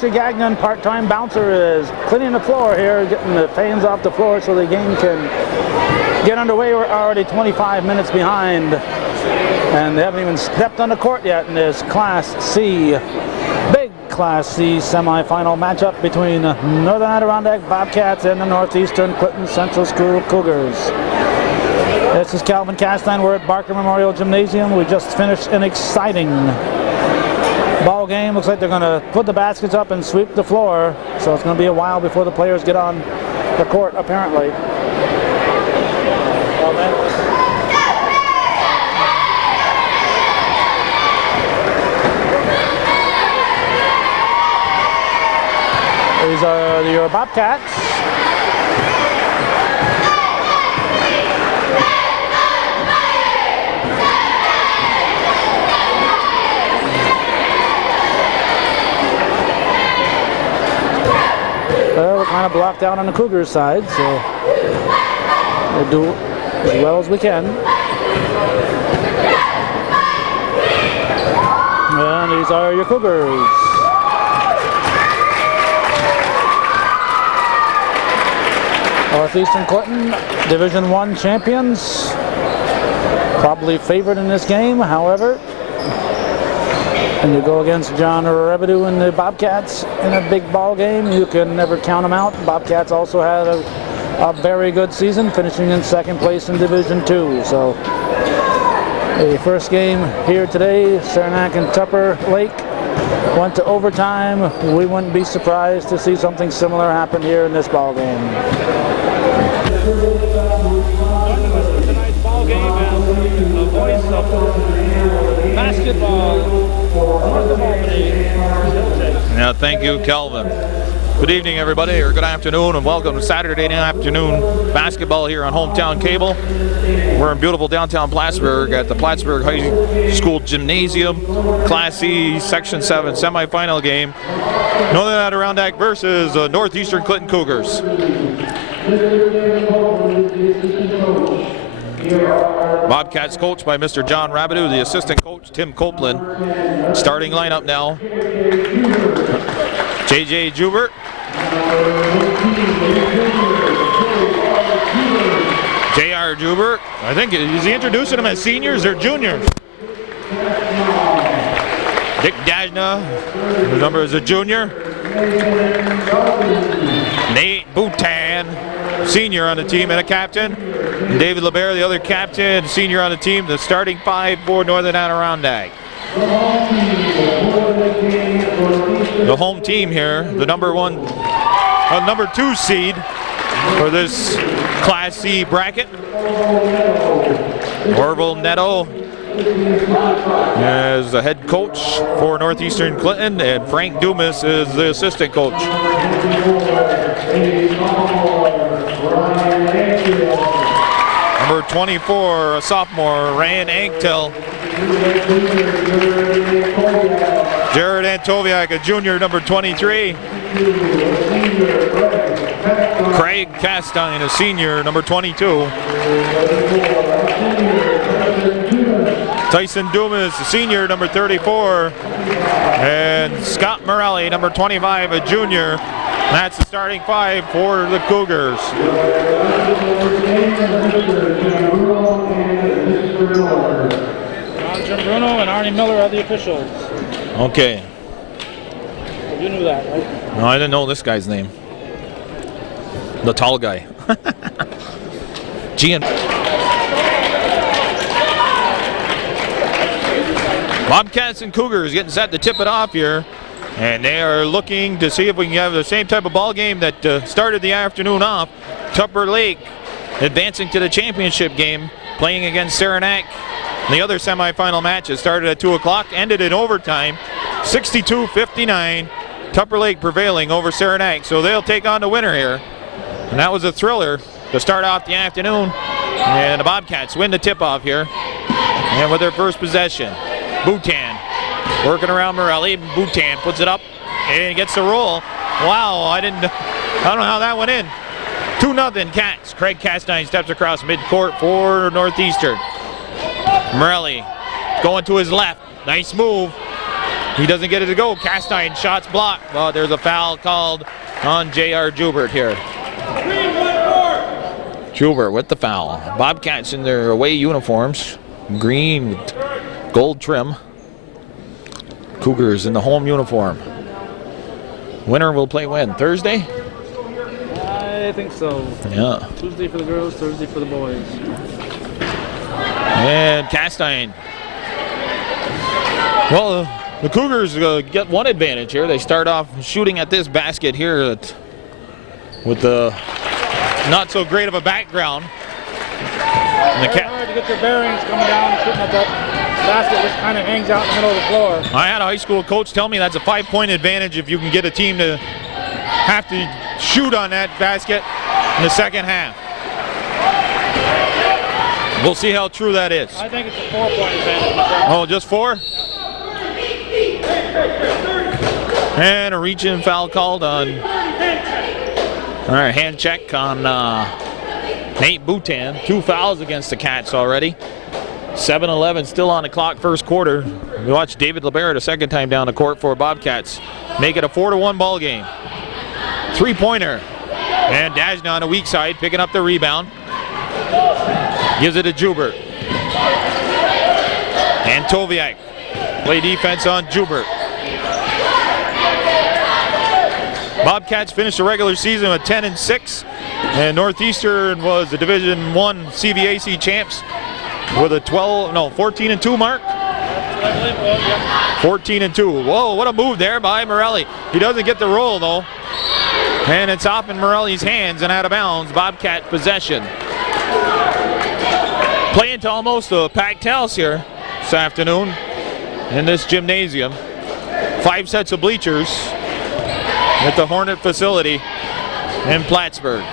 Alexei Gagnon, part-time bouncer, is cleaning the floor here, getting the fans off the floor so the game can get underway. We're already 25 minutes behind, and they haven't even stepped on the court yet in this Class C, big Class C semifinal matchup between Northern Adirondack Bobcats and the Northeastern Clinton Central School Cougars. This is Calvin Castine. We're at Barker Memorial Gymnasium. We just finished an exciting ball game. Looks like they're going to put the baskets up and sweep the floor, so it's going to be a while before the players get on the court, apparently. These are your Bobcats. Well, we're kind of blocked out on the Cougars side, so we'll do as well as we can. And these are your Cougars. Northeastern Clinton, Division I champions, probably favored in this game. However, when you go against John Rebedu and the Bobcats in a big ball game, you can never count them out. Bobcats also had a very good season, finishing in second place in Division II. So the first game here today, Saranac and Tupper Lake went to overtime. We wouldn't be surprised to see something similar happen here in this ball game. Tonight's ball game is the voice of basketball, North of Albany. Yeah, thank you, Calvin. Good evening, everybody, or good afternoon, and welcome to Saturday afternoon basketball here on Hometown Cable. We're in beautiful downtown Plattsburgh at the Plattsburgh High School Gymnasium, Class C, Section 7 semifinal game. Northern Adirondack versus Northeastern Clinton Cougars. Bobcats coached by Mr. John Rabideau, the assistant coach Tim Copeland. Starting lineup now. J.J. Jubert. J.R. Jubert. I think, is he introducing them as seniors or juniors? Dick Dajna, the number is a junior. Nate Boutan, senior on the team and a captain. And David LeBaire, the other captain, senior on the team, the starting five for Northern Adirondack. The home team here, the number 2 seed for this Class C bracket. Orville Neto is the head coach for Northeastern Clinton, and Frank Dumas is the assistant coach. Number 24, a sophomore, Ryan Anktel. Jared Antoviak, a junior, number 23. Craig Castine, a senior, number 22. Tyson Dumas, a senior, number 34. And Scott Morelli, number 25, a junior. That's the starting five for the Cougars. Jim Bruno and Arnie Miller are the officials. Okay. You knew that, right? No, I didn't know this guy's name. The tall guy. Gian. Bobcats and Cougars getting set to tip it off here. And they are looking to see if we can have the same type of ball game that started the afternoon off. Tupper Lake advancing to the championship game, playing against Saranac. The other semifinal matches started at 2 o'clock, ended in overtime, 62-59. Tupper Lake prevailing over Saranac, so they'll take on the winner here. And that was a thriller to start off the afternoon. And the Bobcats win the tip-off here. And with their first possession, Boutan working around Morelli. Boutan puts it up and gets the roll. Wow, I don't know how that went in. 2-0 Cats. Craig Castine steps across midcourt for Northeastern. Morelli going to his left. Nice move. He doesn't get it to go. Castine shots blocked. Well, there's a foul called on J.R. Jubert here. Jubert with the foul. Bobcats in their away uniforms. Green with gold trim. Cougars in the home uniform. Winner will play when? Thursday? I think so. Yeah. Tuesday for the girls, Thursday for the boys. And Castine. Well, the Cougars get one advantage here. They start off shooting at this basket here with the not so great of a background. Very hard to get their bearings coming down, shooting at that basket, which kind of hangs out in the middle of the floor. I had a high school coach tell me that's a 5-point advantage if you can get a team to have to shoot on that basket in the second half. We'll see how true that is. I think it's a 4-point advantage. Oh, just 4? And a reach-in foul called on, all right, hand check on Nate Boutan. 2 fouls against the Cats already. 7-11 still on the clock, first quarter. We watch David LeBaron a second time down the court for Bobcats. Make it a 4-1 ball game. 3-pointer. And Dajna on the weak side picking up the rebound. Gives it to Jubert. And Toviak. Play defense on Jubert. Bobcats finished the regular season with 10-6, and Northeastern was the Division I CVAC champs with a 14-2 mark. 14-2. Whoa, what a move there by Morelli. He doesn't get the roll though, and it's off in Morelli's hands and out of bounds. Bobcat possession. Playing to almost a packed house here this afternoon in this gymnasium. 5 sets of bleachers at the Hornet facility in Plattsburgh.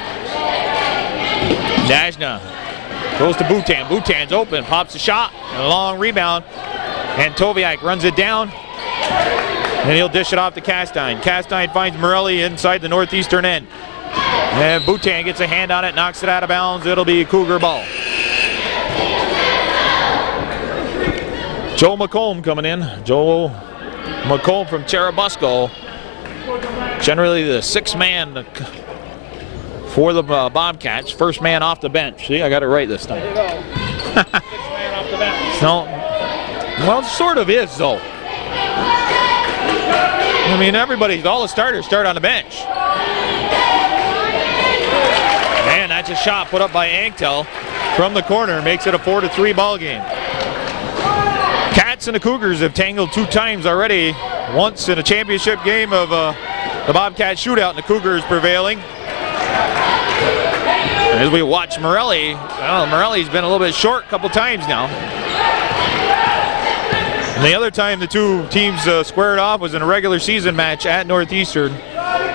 Dajna goes to Boutan. Boutan's open, pops a shot, and a long rebound. And Toviak runs it down, and he'll dish it off to Castine. Castine finds Morelli inside the northeastern end. And Boutan gets a hand on it, knocks it out of bounds. It'll be a Cougar ball. Joe McComb coming in. Joe McComb from Cherubusco. Generally the 6th man for the Bobcats. First man off the bench. See, I got it right this time. There you go. 6th man off the bench. No, well, it sort of is though. I mean, all the starters start on the bench. And that's a shot put up by Anktel from the corner. Makes it a 4-3 ball game. Cats and the Cougars have tangled 2 times already. Once in a championship game of the Bobcat shootout, and the Cougars prevailing. As we watch Morelli, well, Morelli's been a little bit short a couple times now. And the other time the 2 teams squared off was in a regular season match at Northeastern,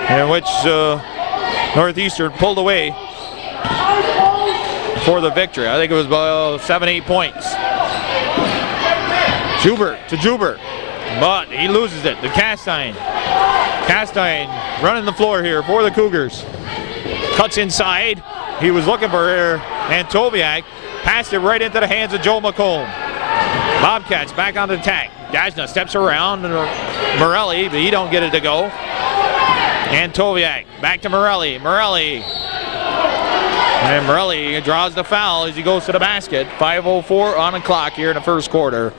in which Northeastern pulled away for the victory. I think it was about 7-8 points. Jubert to Jubert, but he loses it to Castine. Castine running the floor here for the Cougars. Cuts inside. He was looking for Antoviak. Passed it right into the hands of Joe McComb. Bobcats back on the attack. Dajna steps around Morelli, but he don't get it to go. Antoviak back to Morelli. And Morelli draws the foul as he goes to the basket. 5:04 on the clock here in the first quarter.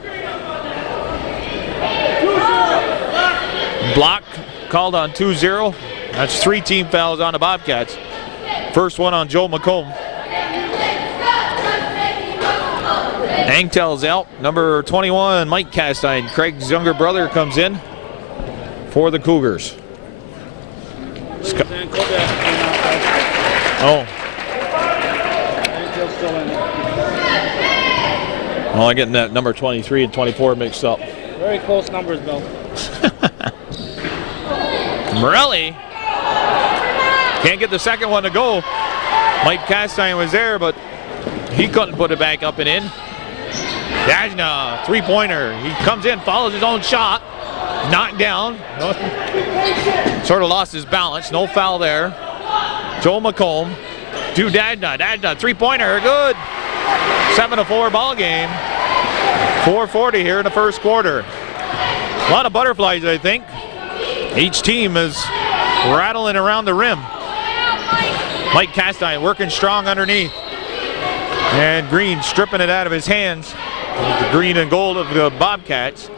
Block called on 2-0. That's 3 team fouls on the Bobcats. First one on Joe McComb. Angtel's out. Number 21, Mike Castine, Craig's younger brother, comes in for the Cougars. Oh. Well, I'm getting that number 23 and 24 mixed up. Very close numbers, Bill. Morelli can't get the second one to go. Mike Castine was there, but he couldn't put it back up and in. Dajna, 3-pointer. He comes in, follows his own shot, knocked down. Sort of lost his balance. No foul there. Joe McComb to Dajna. Dajna, 3-pointer, good. 7-4 ball game. 4:40 here in the first quarter. A lot of butterflies, I think. Each team is rattling around the rim. Mike Castine working strong underneath. And Green stripping it out of his hands. The green and gold of the Bobcats.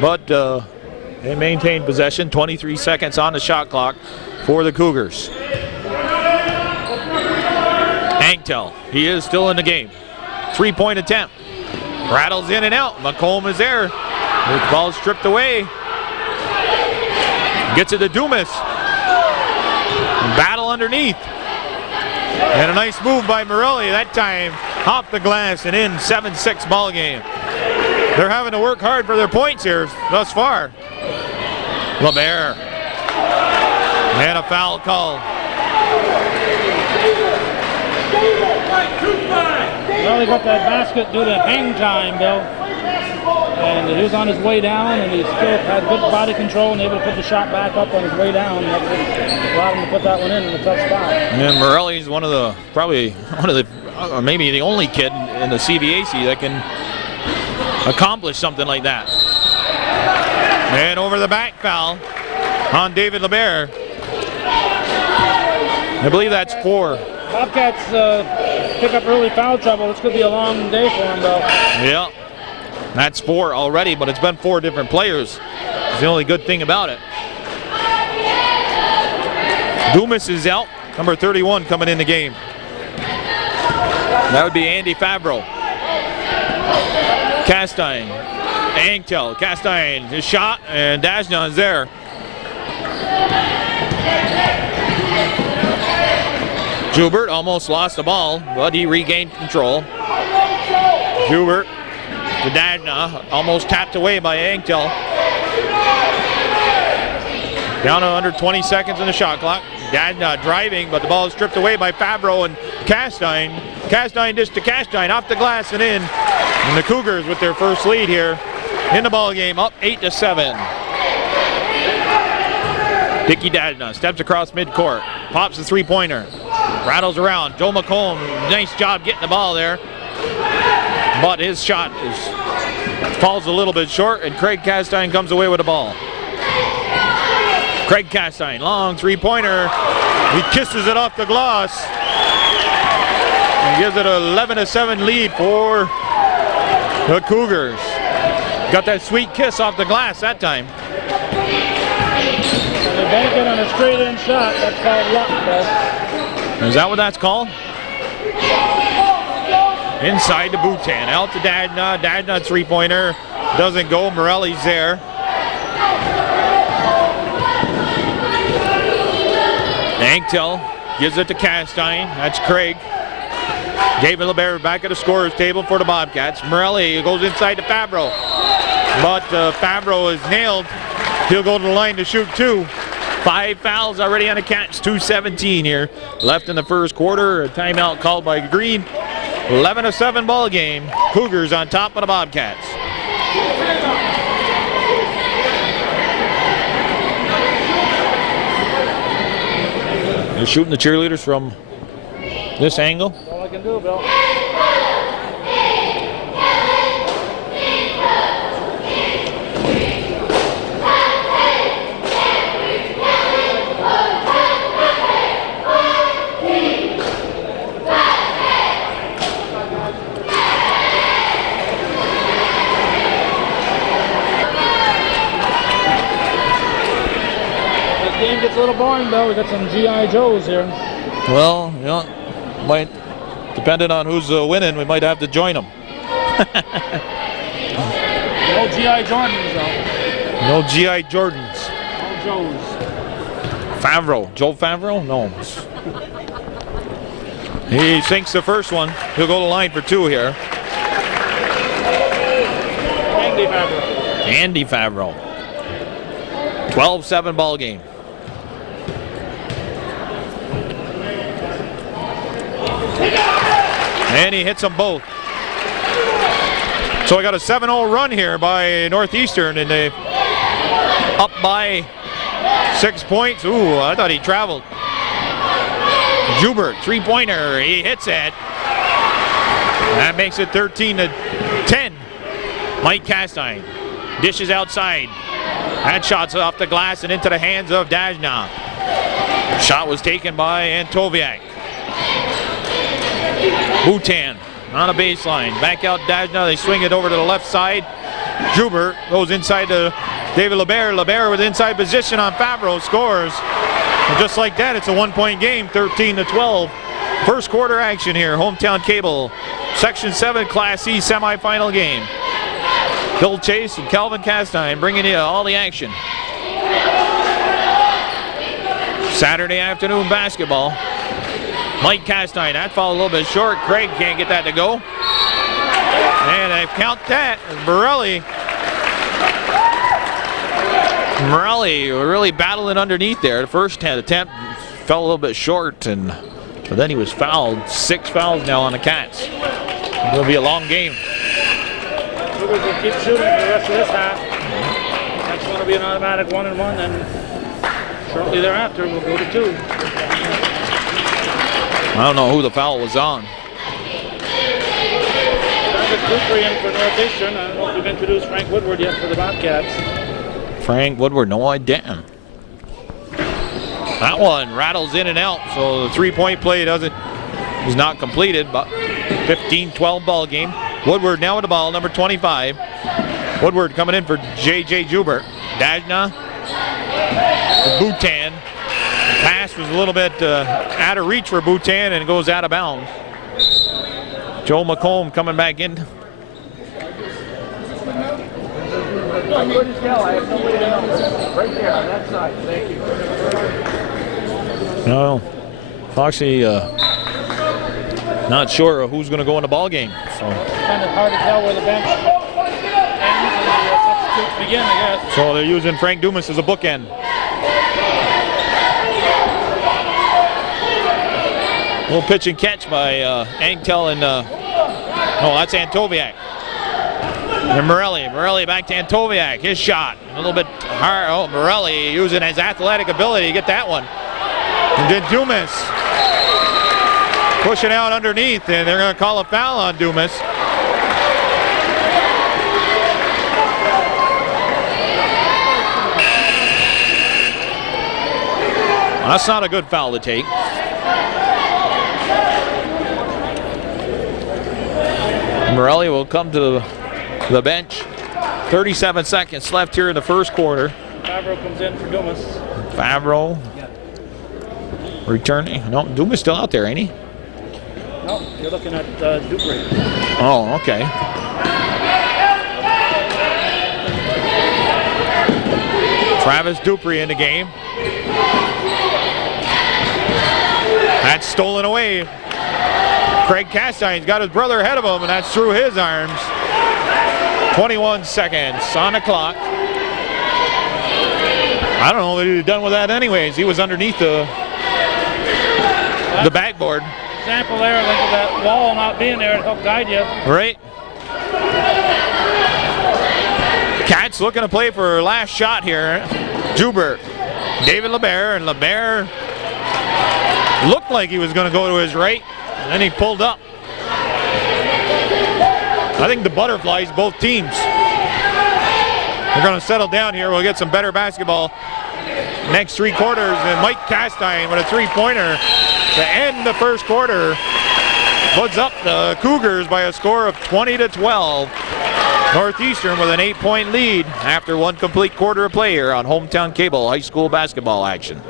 But they maintain possession. 23 seconds on the shot clock for the Cougars. Angtel, he is still in the game. 3-point attempt. Rattles in and out. McComb is there. The ball stripped away. Gets it to Dumas. Battle underneath. And a nice move by Morelli that time. Off the glass and in. 7-6 ball game. They're having to work hard for their points here thus far. LeBert. And a foul call. Well, he got that basket due to hang time, Bill. And he was on his way down, and he still had good body control and able to put the shot back up on his way down. That's what allowed him to put that one in a tough spot. And Morelli's probably one of the, or maybe the only kid in the CVAC that can accomplish something like that. And over the back foul on David LeBert. I believe that's 4. Bobcats pick up early foul trouble. This could be a long day for him, though. Yeah, that's 4 already, but it's been 4 different players. It's the only good thing about it. Dumas is out, number 31 coming in the game. That would be Andy Favreau. Castine, Angtel, Castine, his shot, and Dajnan's there. Joubert almost lost the ball, but he regained control. Joubert to Dajna, almost tapped away by Angtel. Down to under 20 seconds in the shot clock. Dajna driving, but the ball is stripped away by Favreau and Castine. Castine dish to Castine, off the glass and in. And the Cougars with their first lead here in the ball game, up 8-7. Dickie Dajna steps across midcourt, pops the three-pointer, rattles around. Joe McComb, nice job getting the ball there, but his shot falls a little bit short, and Craig Castine comes away with the ball. Craig Castine, long three-pointer. He kisses it off the glass and gives it an 11-7 lead for the Cougars. Got that sweet kiss off the glass that time. They bank it on a straight-in shot. That's called luck, though. Is that what that's called? Inside to Boutin, out to Dajna. Dajna three-pointer doesn't go. Morelli's there. Angtel gives it to Castine. That's Craig. David LeBert back at the scorer's table for the Bobcats. Morelli goes inside to Favreau, but Favreau is nailed. He'll go to the line to shoot 2. 5 fouls already on the Cats. 2:17 here left in the first quarter. A timeout called by Green. 11-7 ball game. Cougars on top of the Bobcats. They're shooting the cheerleaders from this angle. That's all I can do, Bill. Game gets a little boring, Bill. We got some G.I. Joes here. Well, yeah, might, depending on who's winning, we might have to join them. No G.I. Jordans, though. No G.I. Jordans. No Joes. Favreau, Joe Favreau? No. He sinks the first one. He'll go to the line for 2 here. Andy Favreau. Andy Favreau. 12-7 ball game. And he hits them both. So we got a 7-0 run here by Northeastern, and they up by 6 points. Ooh, I thought he traveled. Joubert, three-pointer, he hits it. That makes it 13-10. Mike Castine dishes outside. That shot's off the glass and into the hands of Dajna. Shot was taken by Antoviak. Bhutan on a baseline. Back out Dajna. They swing it over to the left side. Joubert goes inside to David LeBert. LeBert with inside position on Favreau scores. And just like that, it's a 1-point game, 13-12. First quarter action here, Hometown Cable, Section 7 Class C semifinal game. Bill Chase and Calvin Castine bringing you all the action. Saturday afternoon basketball. Mike Castine, that foul a little bit short. Craig can't get that to go. And I count that. Morelli really battling underneath there. The first attempt fell a little bit short, but then he was fouled. 6 fouls now on the Cats. It'll be a long game. Cougars will keep shooting for the rest of this half. Next one will be an automatic 1-1, and shortly thereafter we'll go to 2. I don't know who the foul was on. Dupree in for Northeastern. I don't know if we've introduced Frank Woodward yet for the Bobcats. Frank Woodward, no idea. That one rattles in and out, so the 3-point play is not completed, but 15-12 ball game. Woodward now with the ball, number 25. Woodward coming in for J.J. Joubert. Dajna, Bhutan. The pass was a little bit out of reach for Bhutan and goes out of bounds. Joe McComb coming back in. Right there on that side. Thank you. No, actually, not sure who's going to go in the ball game. So Kind of hard to tell where the bench ends and the substitutes begin, I guess. So they're using Frank Dumas as a bookend. Little pitch and catch by Angtel and no, that's Antoviak. And Morelli back to Antoviak. His shot a little bit hard. Oh, Morelli using his athletic ability to get that one. And then Dumas pushing out underneath, and they're going to call a foul on Dumas. That's not a good foul to take. Morelli will come to the bench. 37 seconds left here in the first quarter. Favreau comes in for Dumas. Favreau returning. No, Dumas still out there, ain't he? No, you're looking at Dupree. Oh, okay. Travis Dupree in the game. That's stolen away. Craig Castine's got his brother ahead of him, and that's through his arms. 21 seconds on the clock. I don't know what he'd have done with that anyways. He was underneath the backboard. Example there, look at that wall not being there to help guide you. Right. Cats looking to play for her last shot here. Joubert, David LeBert, and LeBert looked like he was going to go to his right, and then he pulled up. I think the Butterflies, both teams, they're going to settle down here. We'll get some better basketball next 3 quarters. And Mike Castine with a 3-pointer to end the first quarter puts up the Cougars by a score of 20-12. Northeastern with an 8-point lead after 1 complete quarter of play here on Hometown Cable high school basketball action.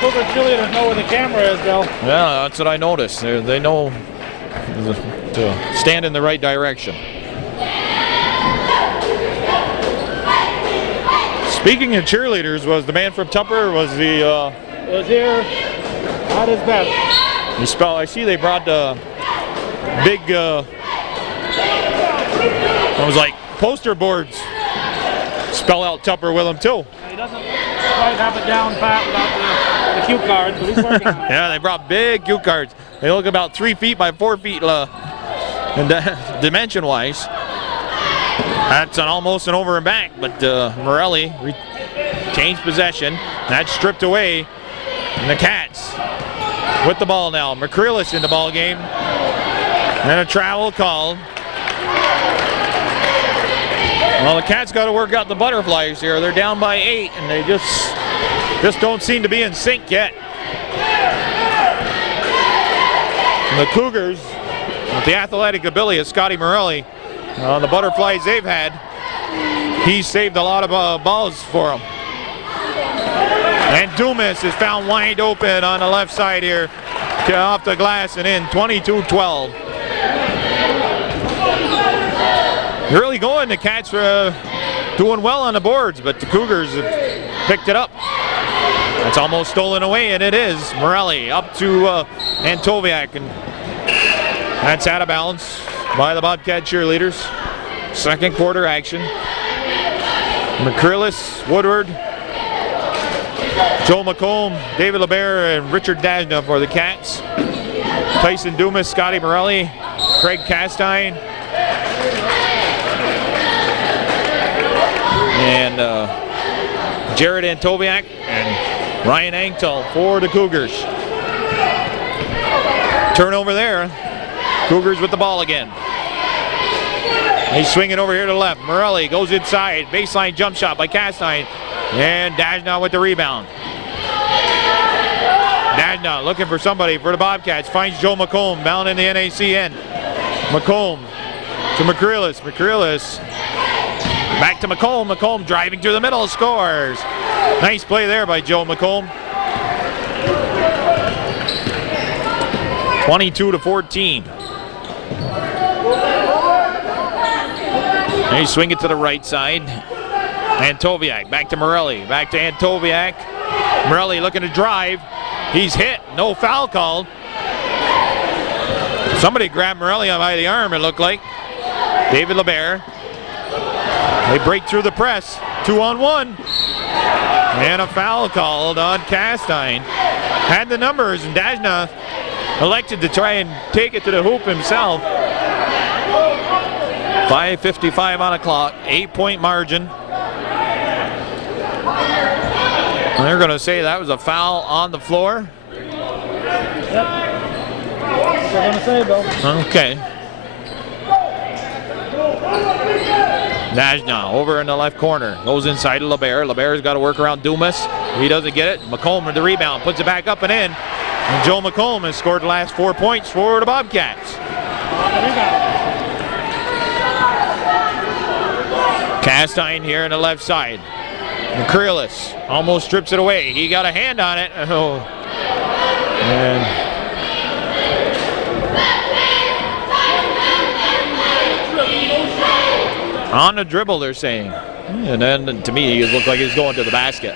Cougar cheerleaders know where the camera is, Bill. Yeah, that's what I noticed. They know to stand in the right direction. Speaking of cheerleaders, was the man from Tupper, was the... Was here at his best. I see they brought the big, it was like poster boards. Spell out Tupper with him too. He doesn't quite have it down pat without the cue cards, but he's working on it. Yeah, they brought big cue cards. They look about 3 feet by 4 feet dimension-wise. That's almost an over and back, but Morelli retains possession. That's stripped away. And the Cats with the ball now. McCreelis in the ball game. And a travel called. Well, the Cats got to work out the butterflies here. They're down by 8, and they just don't seem to be in sync yet. And the Cougars, with the athletic ability of Scotty Morelli, on the butterflies they've had, he's saved a lot of balls for them. And Dumas is found wide open on the left side here, off the glass and in, 22-12. Really going, the Cats are doing well on the boards, but the Cougars have picked it up. It's almost stolen away, and it is. Morelli up to Antoviak, and that's out of bounds by the Bobcat cheerleaders. Second quarter action. McCreelis, Woodward, Joe McComb, David LeBear, and Richard Dajna for the Cats. Tyson Dumas, Scotty Morelli, Craig Castine, and Jared Antoviak and Ryan Angtel for the Cougars. Turnover there. Cougars with the ball again. He's swinging over here to the left. Morelli goes inside. Baseline jump shot by Castine. And Dajna with the rebound. Dajna looking for somebody for the Bobcats. Finds Joe McComb down in the NAC end. McComb to McCreelis. McCreelis back to McComb. McComb driving through the middle, scores. Nice play there by Joe McComb. 22-14. And he's swinging to the right side. Antoviak back to Morelli. Back to Antoviak. Morelli looking to drive. He's hit. No foul called. Somebody grabbed Morelli by the arm, it looked like. David LeBear. They break through the press. 2-on-1. And a foul called on Castine. Had the numbers, and Dajna elected to try and take it to the hoop himself. 5:55 on the clock, 8-point margin. And they're going to say that was a foul on the floor. Yep. That's what they're going to say, Bill. Okay. Dajna over in the left corner. Goes inside to LeBear. LeBear's got to work around Dumas. He doesn't get it. McComb with the rebound. Puts it back up and in. And Joe McComb has scored the last 4 points for the Bobcats. Castine here on the left side. McCreelis almost strips it away. He got a hand on it. Oh. And on the dribble, they're saying. And then to me, it looked like he's going to the basket.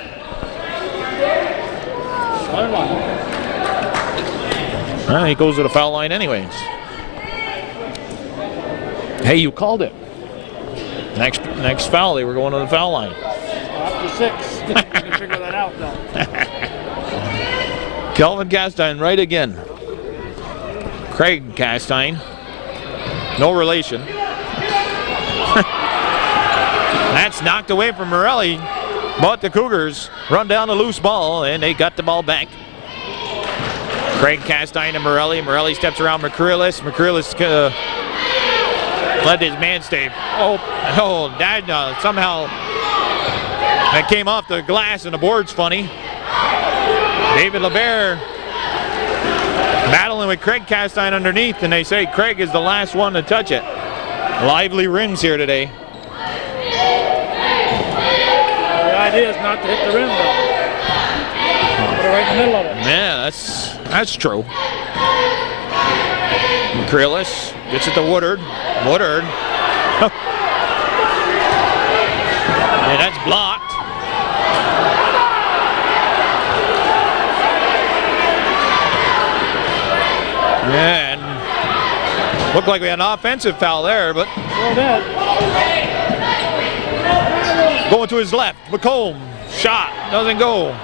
Well, he goes to the foul line anyways. Hey, you called it. Next foul, they were going to the foul line. After 6. You can figure that out, though. Kelvin Castine right again. Craig Castine. No relation. That's knocked away from Morelli, but the Cougars run down the loose ball, and they got the ball back. Craig Castine and Morelli. Morelli steps around McCreelis. McCreelis let his man stay. Oh, Dajna somehow that came off the glass, and the board's funny. David LeBear battling with Craig Castine underneath, and they say Craig is the last one to touch it. Lively rims here today. The idea is not to hit the rim, though. Put it right in the middle of it. Yeah, that's true. McCreelis gets it to Woodard. Woodard. And that's blocked. And looked like we had an offensive foul there, but going to his left. McComb shot doesn't go.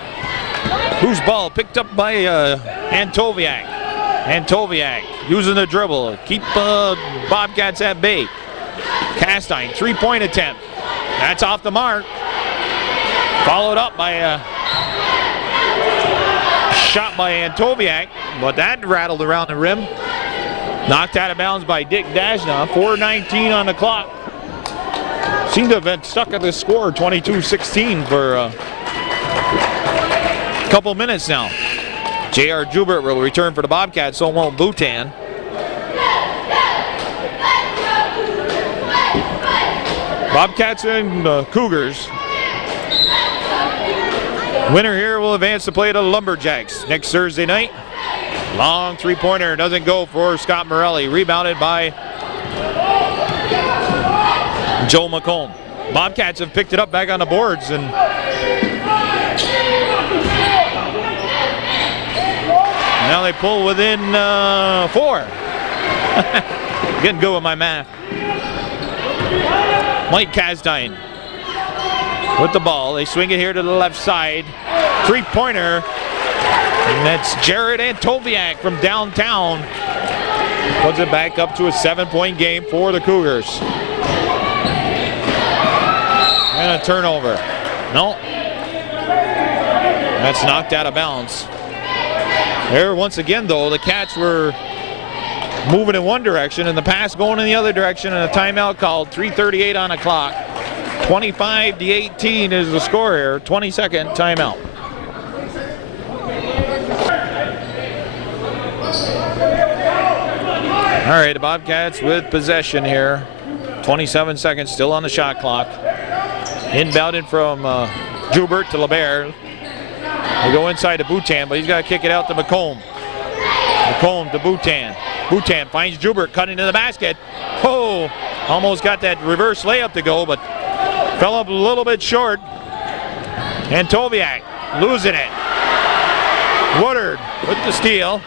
Loose ball picked up by Antoviak. Antoviak using the dribble. Keep Bobcats at bay. Castine, 3-point attempt. That's off the mark. Followed up by a shot by Antoviak, but that rattled around the rim. Knocked out of bounds by Dick Dashna. 4:19 on the clock. Seemed to have been stuck at the score, 22-16 for a couple minutes now. J.R. Joubert will return for the Bobcats, so won't Bhutan. Bobcats and Cougars. Winner here will advance to play the Lumberjacks next Thursday night. Long three-pointer doesn't go for Scott Morelli. Rebounded by Joe McComb. Bobcats have picked it up back on the boards, and now they pull within 4. Getting good with my math. Mike Castine with the ball. They swing it here to the left side. Three-pointer. And that's Jared Antoviak from downtown. Puts it back up to a 7-point game for the Cougars. And a turnover. No. That's knocked out of bounds. There once again though, the Cats were moving in one direction and the pass going in the other direction, and a timeout called. 3:38 on the clock. 25-18 is the score here. 20-second timeout. All right, the Bobcats with possession here. 27 seconds still on the shot clock. Inbounded from Joubert to LeBert. They go inside to Bhutan, but he's got to kick it out to McComb. McComb to Bhutan. Bhutan finds Joubert cutting to the basket. Oh, almost got that reverse layup to go, but fell up a little bit short. Antoviak losing it. Woodard with the steal.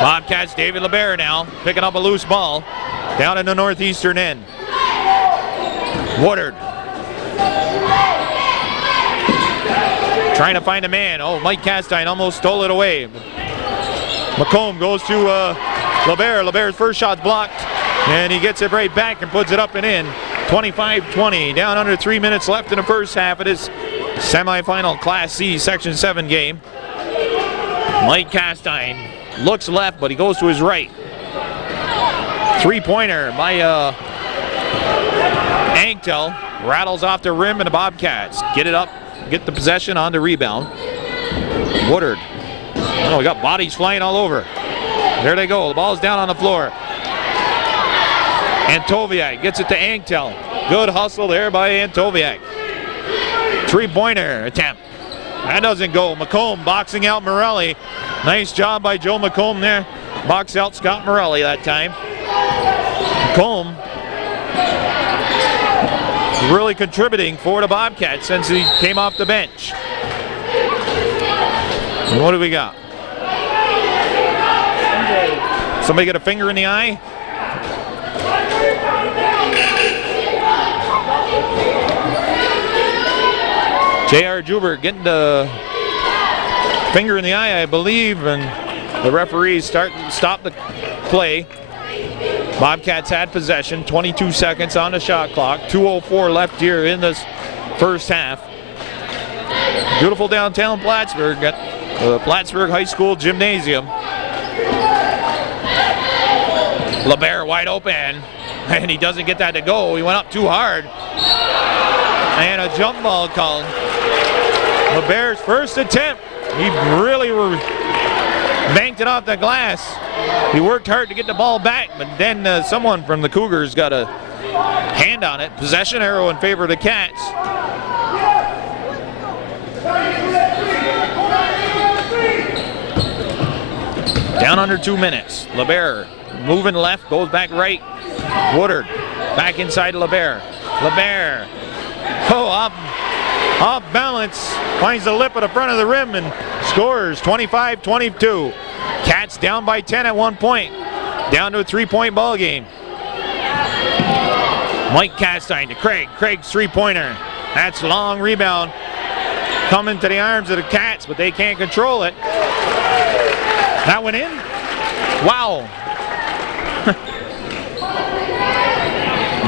Bobcats, David LeBert now picking up a loose ball down in the northeastern end. Woodard trying to find a man. Oh, Mike Castine almost stole it away. McComb goes to LeBert. LeBert's first shot's blocked, and he gets it right back and puts it up and in. 25-20, down under 3 minutes left in the first half of this semifinal Class C Section 7 game. Mike Castine looks left, but he goes to his right. Three-pointer by Anktel. Rattles off the rim, and the Bobcats get it up, get the possession on the rebound. Woodard. Oh, we got bodies flying all over. There they go. The ball's down on the floor. Antoviak gets it to Anktel. Good hustle there by Antoviak. Three-pointer attempt. That doesn't go. McComb boxing out Morelli. Nice job by Joe McComb there. Box out Scott Morelli that time. McComb really contributing for the Bobcats since he came off the bench. And what do we got? Somebody get a finger in the eye? J.R. Joubert getting the finger in the eye, I believe, and the referees stop the play. Bobcats had possession, 22 seconds on the shot clock, 2:04 left here in this first half. Beautiful downtown Plattsburgh at the Plattsburgh High School Gymnasium. LeBert wide open, and he doesn't get that to go. He went up too hard. And a jump ball called. LeBert's first attempt. He really banked it off the glass. He worked hard to get the ball back, but then someone from the Cougars got a hand on it. Possession arrow in favor of the Cats. Down under 2 minutes. LeBert moving left, goes back right. Woodard back inside LeBert. LeBert, off balance, finds the lip of the front of the rim and scores. 25-22. Cats down by 10 at one point. Down to a 3-point ball game. Mike Castine to Craig. Craig's three-pointer. That's a long rebound. Coming to the arms of the Cats, but they can't control it. That went in? Wow.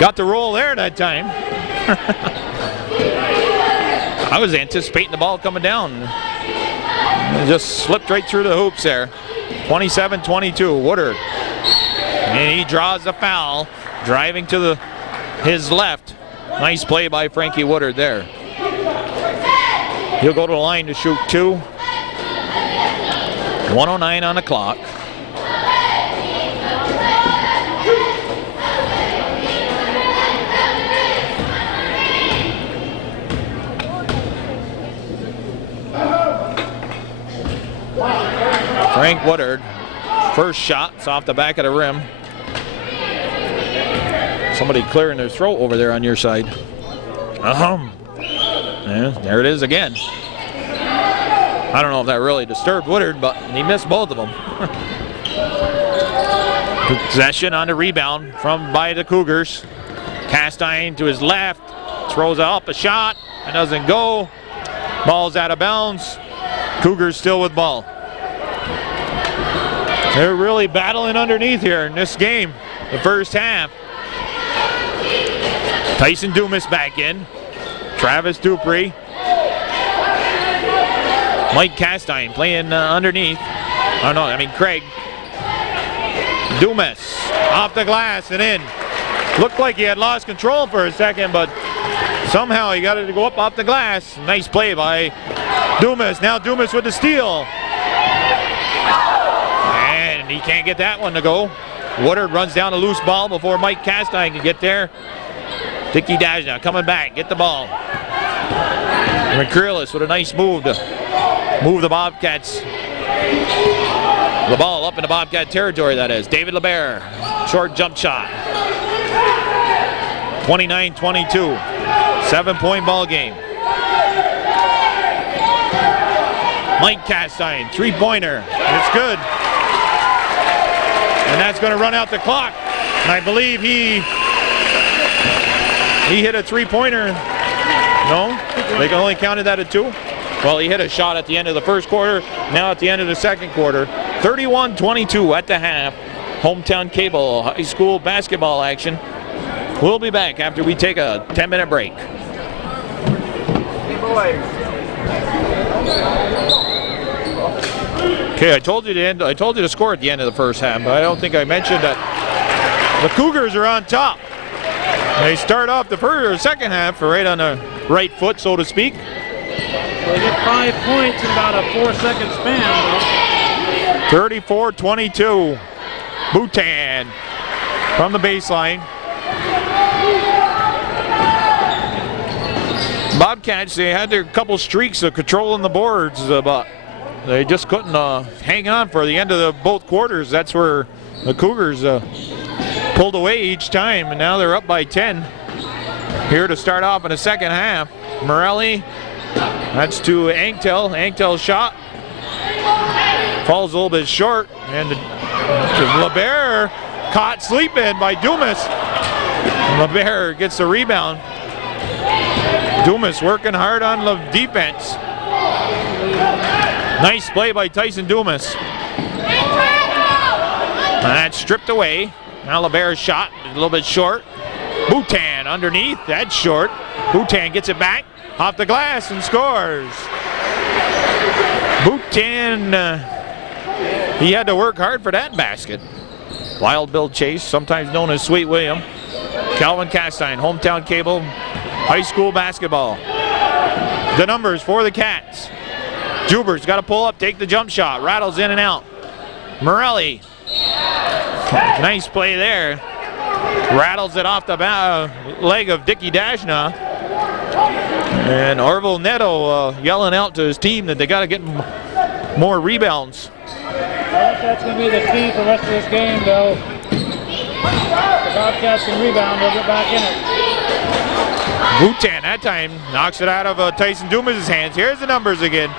Got the roll there that time. I was anticipating the ball coming down. It just slipped right through the hoops there. 27-22, Woodard. And he draws the foul, driving to his left. Nice play by Frankie Woodard there. He'll go to the line to shoot 2. 1:09 on the clock. Frank Woodard, first shot, it's off the back of the rim. Somebody clearing their throat over there on your side. Yeah, there it is again. I don't know if that really disturbed Woodard, but he missed both of them. Possession on the rebound by the Cougars. Castine to his left, throws up a shot, it doesn't go. Ball's out of bounds. Cougars still with ball. They're really battling underneath here in this game, the first half. Tyson Dumas back in. Travis Dupree. Mike Castine playing underneath. Oh no, I mean Craig. Dumas off the glass and in. Looked like he had lost control for a second, but somehow he got it to go up off the glass. Nice play by Dumas. Now Dumas with the steal. And he can't get that one to go. Woodard runs down a loose ball before Mike Castine can get there. Dickie Dajna coming back, get the ball. McCreelis with a nice move to move the Bobcats. The ball up in the Bobcat territory, that is. David LeBear, short jump shot. 29-22, 7-point ball game. Mike Castine, 3-pointer, it's good. And that's going to run out the clock. And I believe he hit a 3-pointer. No, they can only counted that at 2. Well, he hit a shot at the end of the first quarter, now at the end of the second quarter. 31-22 at the half. Hometown Cable high school basketball action. We'll be back after we take a 10-minute break. Okay, I told you to score at the end of the first half, but I don't think I mentioned that the Cougars are on top. They start off the second half right on the right foot, so to speak. So they get 5 points in about a 4-second span. 34-22. Boutan from the baseline. Bobcats, they had their couple streaks of controlling the boards, but they just couldn't hang on for the end of both quarters. That's where the Cougars pulled away each time, and now they're up by 10 here to start off in the second half. Morelli, that's to Anktel. Anktel's shot falls a little bit short, and LeBear caught sleeping by Dumas. LeBear gets the rebound. Dumas working hard on the defense. Nice play by Tyson Dumas. And that's stripped away. Now LeBear's shot a little bit short. Boutan underneath, that's short. Boutan gets it back off the glass and scores. Boutan, he had to work hard for that basket. Wild Bill Chase, sometimes known as Sweet William. Calvin Castine, Hometown Cable, high school basketball. The numbers for the Cats. Juber's got to pull up, take the jump shot, rattles in and out. Morelli, nice play there. Rattles it off the leg of Dickie Dajna. And Orville Neto yelling out to his team that they got to get more rebounds. I think that's going to be the key for the rest of this game, though. The Bobcats can rebound, they'll get back in it. Boutan that time knocks it out of Tyson Dumas' hands. Here's the numbers again.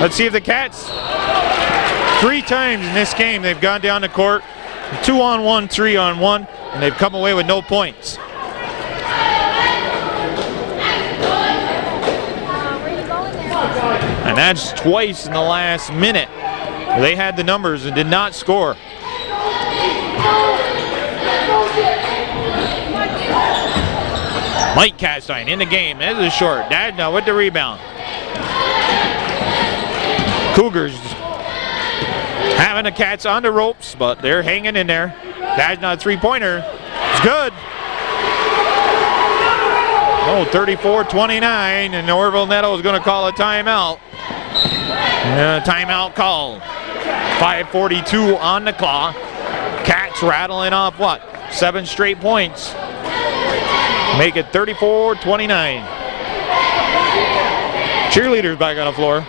Let's see if the Cats, 3 times in this game they've gone down the court, 2-on-1, 3-on-1, and they've come away with no points. And that's twice in the last minute. They had the numbers and did not score. Mike Castine in the game. This is short. Dadna with the rebound. Cougars having the Cats on the ropes, but they're hanging in there. Dadna three-pointer. It's good. Oh, 34-29, and Orville Netto is going to call a timeout. Timeout called. 5:42 on the clock. Cats rattling off what? 7 straight points. Make it 34-29. Cheerleaders back on the floor.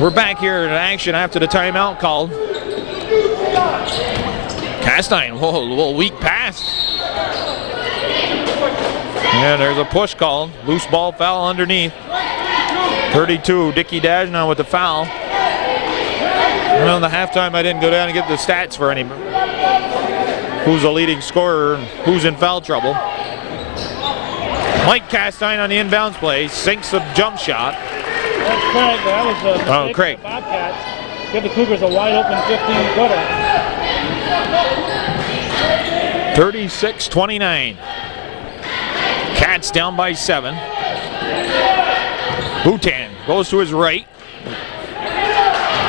We're back here in action after the timeout called. Castine, whoa, a little weak pass. And there's a push called. Loose ball foul underneath. 32, Dickie Dajna with the foul. Well, in the halftime, I didn't go down and get the stats for any. Who's the leading scorer, who's in foul trouble. Mike Castine on the inbounds play, sinks the jump shot. That's Craig. That was a mistake Craig. of the Bobcats. Give the Cougars a wide open 15-footer. 36-29. Cats down by 7. Boutan goes to his right.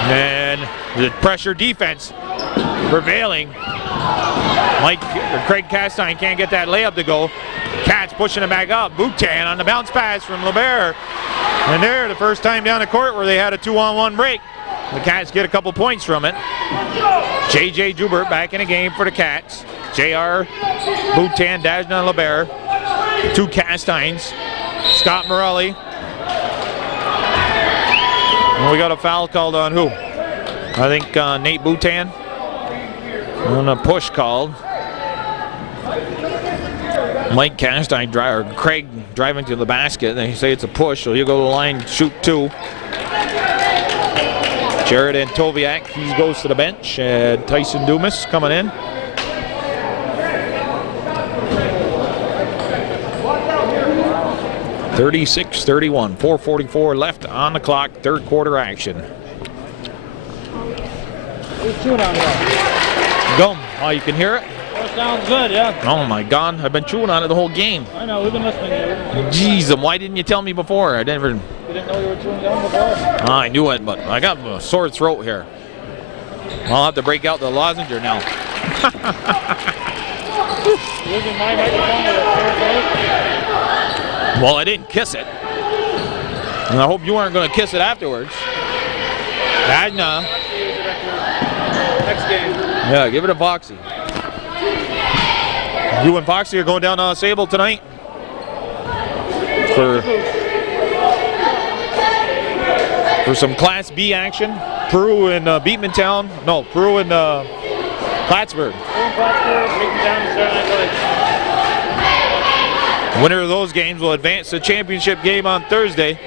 And the pressure defense prevailing. Craig Castine can't get that layup to go. Cats pushing it back up. Boutan on the bounce pass from LeBert. And there, the first time down the court where they had a 2-on-1 break. The Cats get a couple points from it. J.J. Joubert back in the game for the Cats. J.R. Boutan, Dajna, LeBert. 2 Castines. Scott Morelli. And we got a foul called on who? I think Nate Boutan. And a push called. Mike Castine, Craig driving to the basket. They say it's a push, so he'll go to the line, shoot 2. Jared Antoviak, he goes to the bench. Tyson Dumas coming in. (36-31), 4:44 left on the clock. Third quarter action. Who's chewing on that? Gum. Oh, you can hear it? Oh, it sounds good, yeah. Oh my God, I've been chewing on it the whole game. I know, we've been listening to you. Jeez, why didn't you tell me before? I never. You didn't know you were chewing gum before? I knew it, but I got a sore throat here. I'll have to break out the lozenge now. Using my microphone to Well, I didn't kiss it. And I hope you weren't going to kiss it afterwards. Dajna. next game. Yeah, give it a Foxy. You and Foxy are going down to Sable tonight for some Class B action. Peru and Beatmantown. No, Peru and Plattsburgh. Winner of those games will advance to the championship game on Thursday.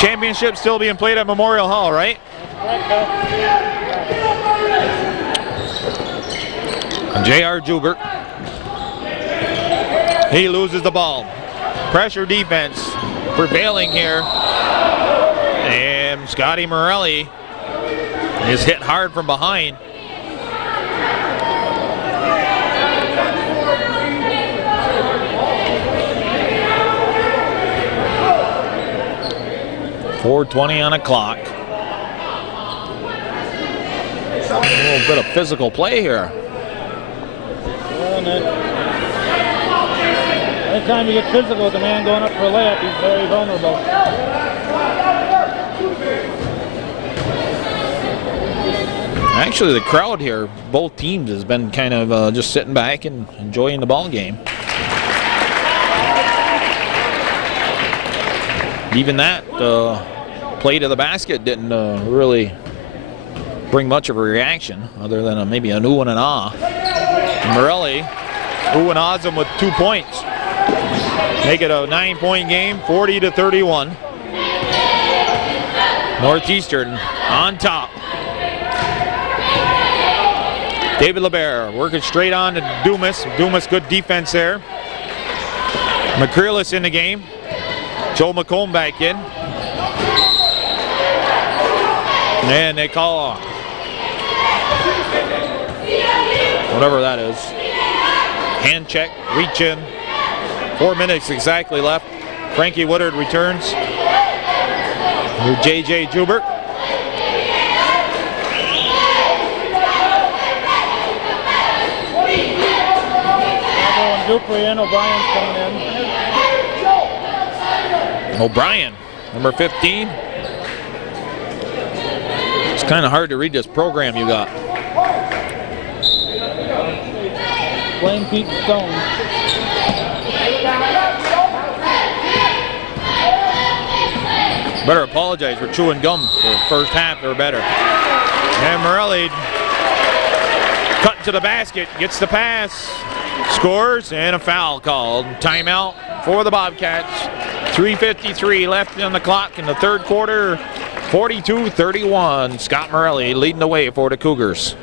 Championship still being played at Memorial Hall, right? J.R. Joubert. He loses the ball. Pressure defense prevailing here. And Scotty Morelli is hit hard from behind. .420 on the clock. A little bit of physical play here. Anytime you get physical with the man going up for a layup, he's very vulnerable. Actually, the crowd here, both teams, has been kind of just sitting back and enjoying the ball game. Even that play to the basket didn't really bring much of a reaction, other than maybe an ooh and an ah. Morelli Uwanazam with 2 points. Make it a 9-point game, 40-31. Northeastern on top. David LeBaire working straight on to Dumas. Dumas, good defense there. McCreelis in the game. Joe McComb back in. And they call whatever that is. Hand check, reach in. 4 minutes exactly left. Frankie Woodard returns. With J.J. Jubert. Dupree and O'Brien's coming in. O'Brien, number 15. It's kind of hard to read this program you got. Blaine Pete Stone. Better apologize for chewing gum for the first half or better. And Morelli cut to the basket, gets the pass, scores, and a foul called. Timeout for the Bobcats. 3:53 left on the clock in the third quarter. 42-31. Scott Morelli leading the way for the Cougars.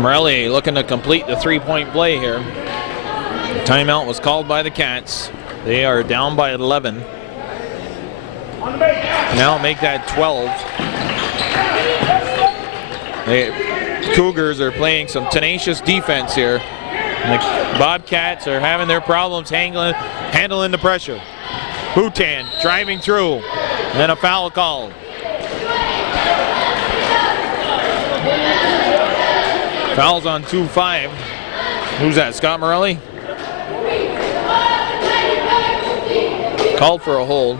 Morelli looking to complete the three-point play here. Timeout was called by the Cats. They are down by 11. Now make that 12. The Cougars are playing some tenacious defense here. And the Bobcats are having their problems handling the pressure. Boutin driving through, and a foul called. Fouls on 2-5. Who's that, Scott Morelli? Called for a hold.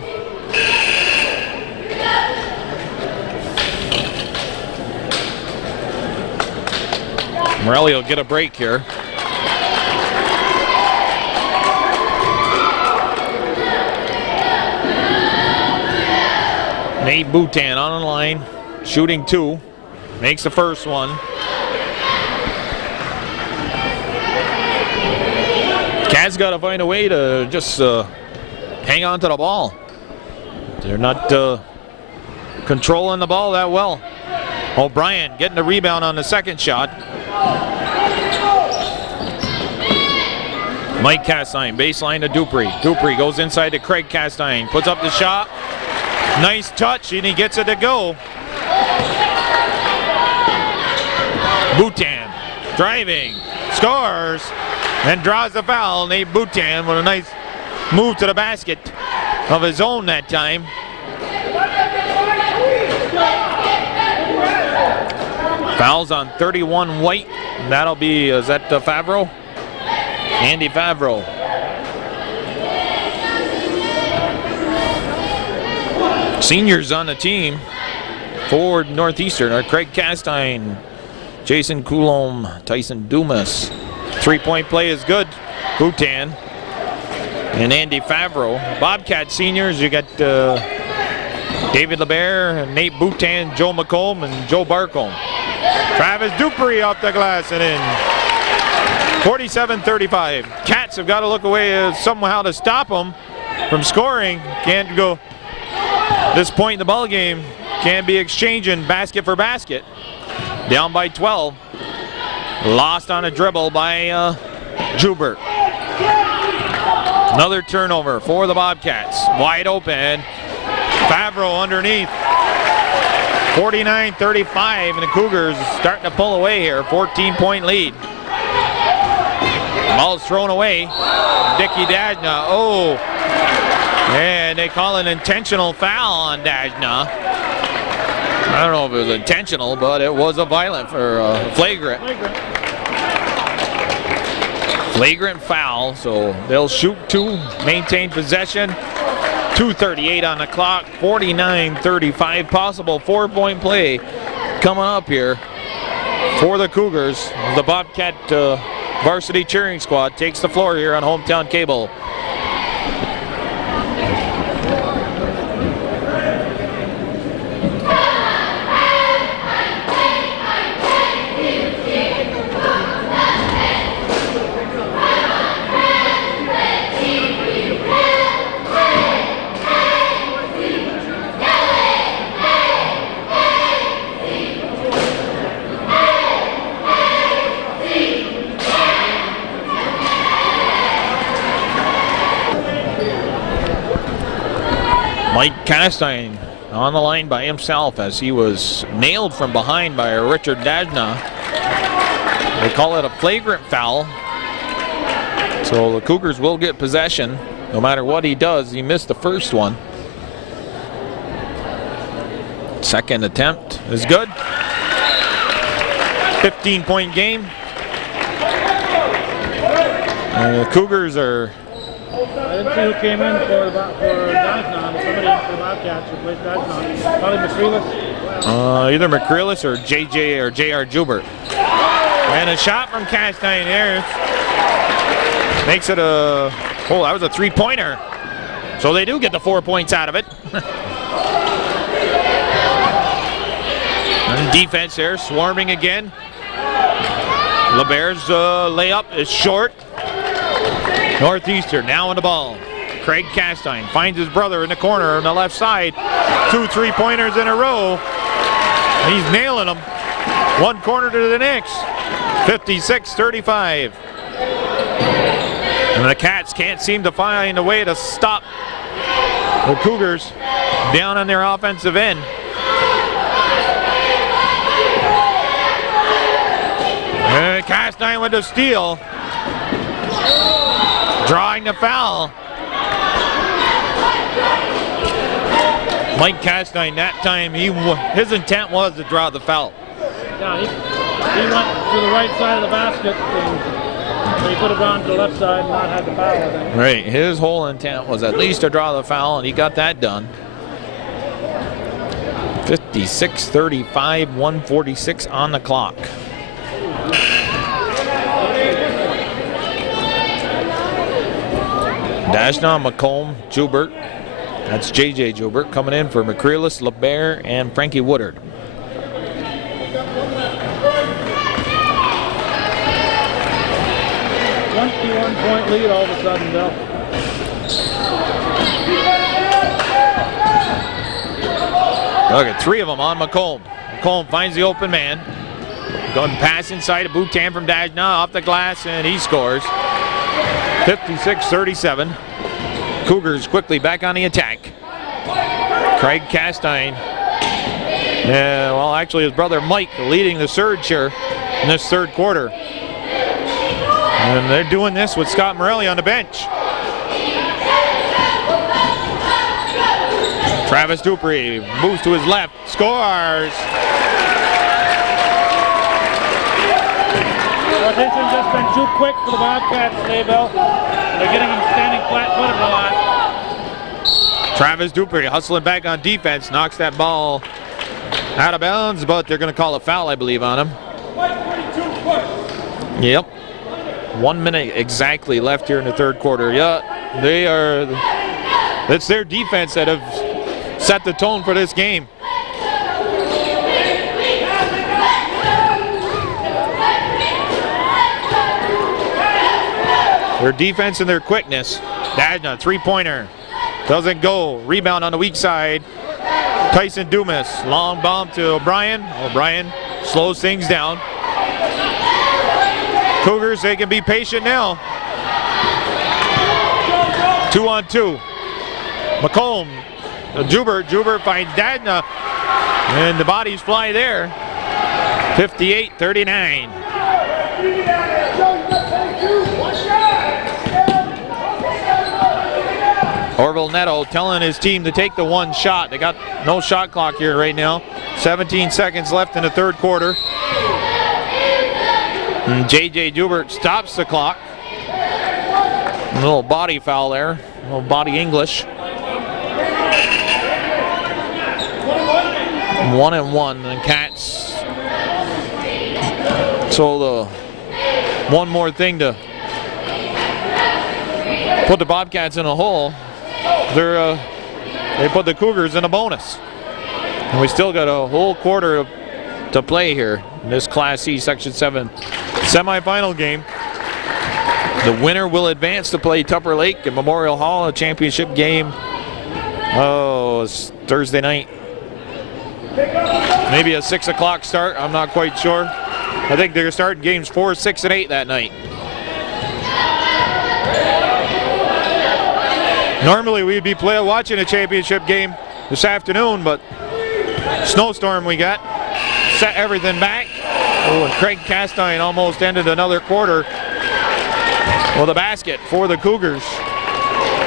Morelli will get a break here. Nate Boutin on the line, shooting 2, makes the first one. Cats got to find a way to just hang on to the ball. They're not controlling the ball that well. O'Brien getting the rebound on the second shot. Mike Castine, baseline to Dupree. Dupree goes inside to Craig Castine, puts up the shot. Nice touch, and he gets it to go. Boutin driving, scores, and draws the foul. Nate Boutin with a nice move to the basket of his own that time. Fouls on 31 White. And that'll be, is that Favreau? Andy Favreau. Seniors on the team for Northeastern are Craig Castine, Jason Coulombe, Tyson Dumas. Three-point play is good. Boutin and Andy Favreau. Bobcat seniors, you got David LeBaire, Nate Boutin, Joe McComb, and Joe Barcombe. Travis Dupree off the glass and in. 47-35. Cats have got to look away somehow to stop them from scoring. Can't go this point in the ball game. Can't be exchanging basket for basket. Down by 12. Lost on a dribble by Jubert. Another turnover for the Bobcats. Wide open. Favreau underneath. 49-35, and the Cougars starting to pull away here. 14-point lead. Ball's thrown away. Dickey Dajna. Oh. And they call an intentional foul on Dajna. I don't know if it was intentional, but it was a violent or flagrant. Flagrant foul, so they'll shoot 2, maintain possession. 2:38 on the clock, 49-35. Possible 4-point play coming up here for the Cougars. The Bobcat varsity cheering squad takes the floor here on Hometown Cable. Mike Castine on the line by himself as he was nailed from behind by Richard Dajna. They call it a flagrant foul. So the Cougars will get possession no matter what he does. He missed the first one. Second attempt is good. 15-point game. And the Cougars are... I didn't see who came in for Dajna, but somebody in for the Bobcats replaced Dajna. Probably McCreelis. Either McCreelis or JJ or JR Jubert. And a shot from Castine there. Makes it a, oh, that was a 3-pointer. So they do get the 4 points out of it. And defense there, swarming again. LeBear's layup is short. Northeastern now on the ball. Craig Castine finds his brother in the corner on the left side. 2 3-pointers in a row. He's nailing them. One corner to the next. 56-35. And the Cats can't seem to find a way to stop the Cougars down on their offensive end. And Castine with the steal. Drawing the foul. Mike Castine, that time, his intent was to draw the foul. Yeah, he went to the right side of the basket, and he could have gone to the left side and not had the foul, I think. Right, his whole intent was at least to draw the foul, and he got that done. 56-35, 146 on the clock. Dajna, McComb, Jubert. That's JJ Jubert coming in for McCreelis, LeBear, and Frankie Woodard. Point lead all of a sudden, Bill. Look at 3 of them on McComb. McComb finds the open man. Going pass inside a boot tam from Dajna off the glass, and he scores. 56-37. Cougars quickly back on the attack. Craig Castine. Yeah, well, actually his brother Mike leading the surge here in this third quarter. And they're doing this with Scott Morelli on the bench. Travis Dupree moves to his left, scores. Rotation's just been too quick for the Bobcats today, Bill. They're getting them standing flat-footed a lot. Travis Dupree hustling back on defense, knocks that ball out of bounds, but they're going to call a foul, I believe, on him. Yep. 1 minute exactly left here in the third quarter. Yeah, they are. It's their defense that have set the tone for this game. Their defense and their quickness. Dajna, 3-pointer. Doesn't go. Rebound on the weak side. Tyson Dumas. Long bomb to O'Brien. O'Brien slows things down. Cougars, they can be patient now. 2-on-2. McComb. Jubert finds Dajna. And the bodies fly there. 58-39. Orville Neto telling his team to take the one shot. They got no shot clock here right now. 17 seconds left in the third quarter. And JJ Jubert stops the clock. A little body foul there, a little body English. 1-1, and Cats. So the one more thing to put the Bobcats in a hole. They put the Cougars in a bonus. And we still got a whole quarter to play here in this Class C Section 7 semifinal game. The winner will advance to play Tupper Lake at Memorial Hall, a championship game. Oh, it's Thursday night. Maybe a 6 o'clock start, I'm not quite sure. I think they're starting games 4, 6, and 8 that night. Normally we'd be watching a championship game this afternoon, but snowstorm we got. Set everything back. Oh, and Craig Castine almost ended another quarter with a basket for the Cougars.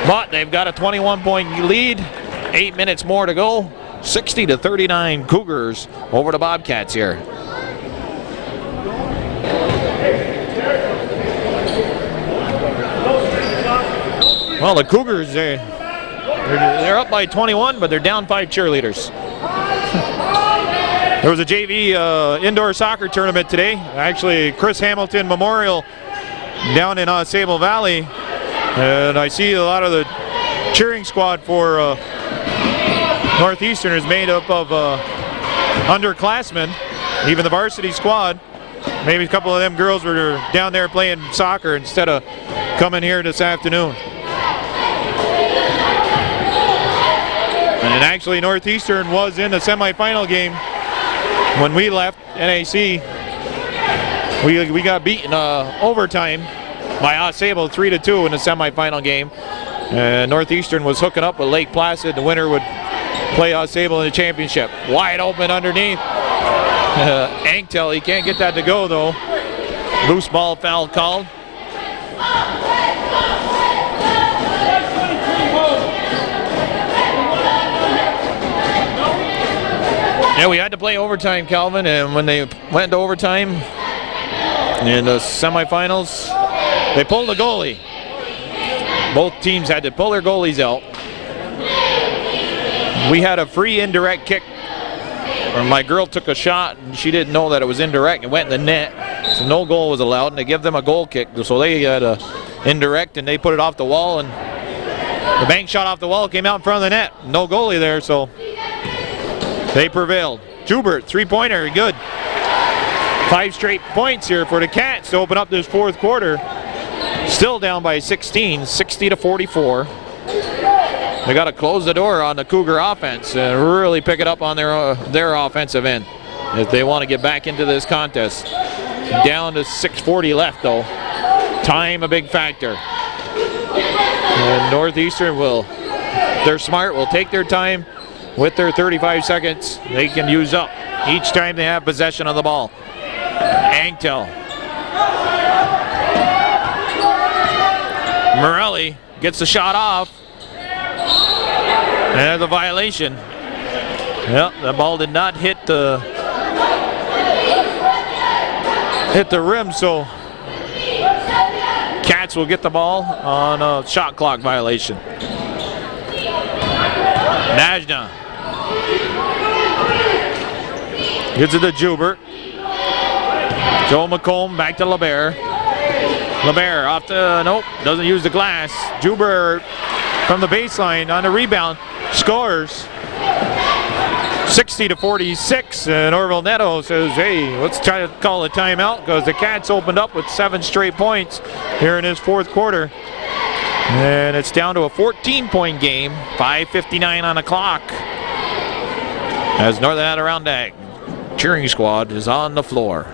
But they've got a 21-point lead. 8 minutes more to go. 60-39 Cougars over the Bobcats here. Well, the Cougars, they're up by 21, but they're down 5 cheerleaders. There was a JV indoor soccer tournament today. Actually, Chris Hamilton Memorial down in Sable Valley. And I see a lot of the cheering squad for Northeastern is made up of underclassmen, even the varsity squad. Maybe a couple of them girls were down there playing soccer instead of coming here this afternoon. And actually Northeastern was in the semifinal game when we left NAC. We got beaten overtime by Sable 3-2 in the semifinal game. Northeastern was hooking up with Lake Placid. The winner would play Sable in the championship. Wide open underneath. Anktel, he can't get that to go though. Loose ball foul called. Yeah, we had to play overtime, Calvin, and when they went to overtime in the semifinals, they pulled the goalie. Both teams had to pull their goalies out. We had a free indirect kick. My girl took a shot and she didn't know that it was indirect. It went in the net, so no goal was allowed, and they give them a goal kick. So they had a indirect and they put it off the wall, and the bank shot off the wall, came out in front of the net. No goalie there, so they prevailed. Jubert, three-pointer, good. 5 straight points here for the Cats to open up this fourth quarter. Still down by 16, 60-44. They got to close the door on the Cougar offense and really pick it up on their offensive end if they want to get back into this contest. Down to 6:40 left though. Time a big factor. And Northeastern they're smart, will take their time with their 35 seconds they can use up each time they have possession of the ball. Anktel. Morelli gets the shot off. And there's a violation. Yep, the ball did not hit the rim, so Cats will get the ball on a shot clock violation. Najna gets it to Jubert. Joe McComb back to LeBaire. LeBaire off the, nope, doesn't use the glass. Jubert from the baseline on the rebound, scores. 60-46, and Orville Neto says, hey, let's try to call a timeout because the Cats opened up with 7 straight points here in this fourth quarter. And it's down to a 14-point game, 5:59 on the clock. As Northern Adirondack cheering squad is on the floor.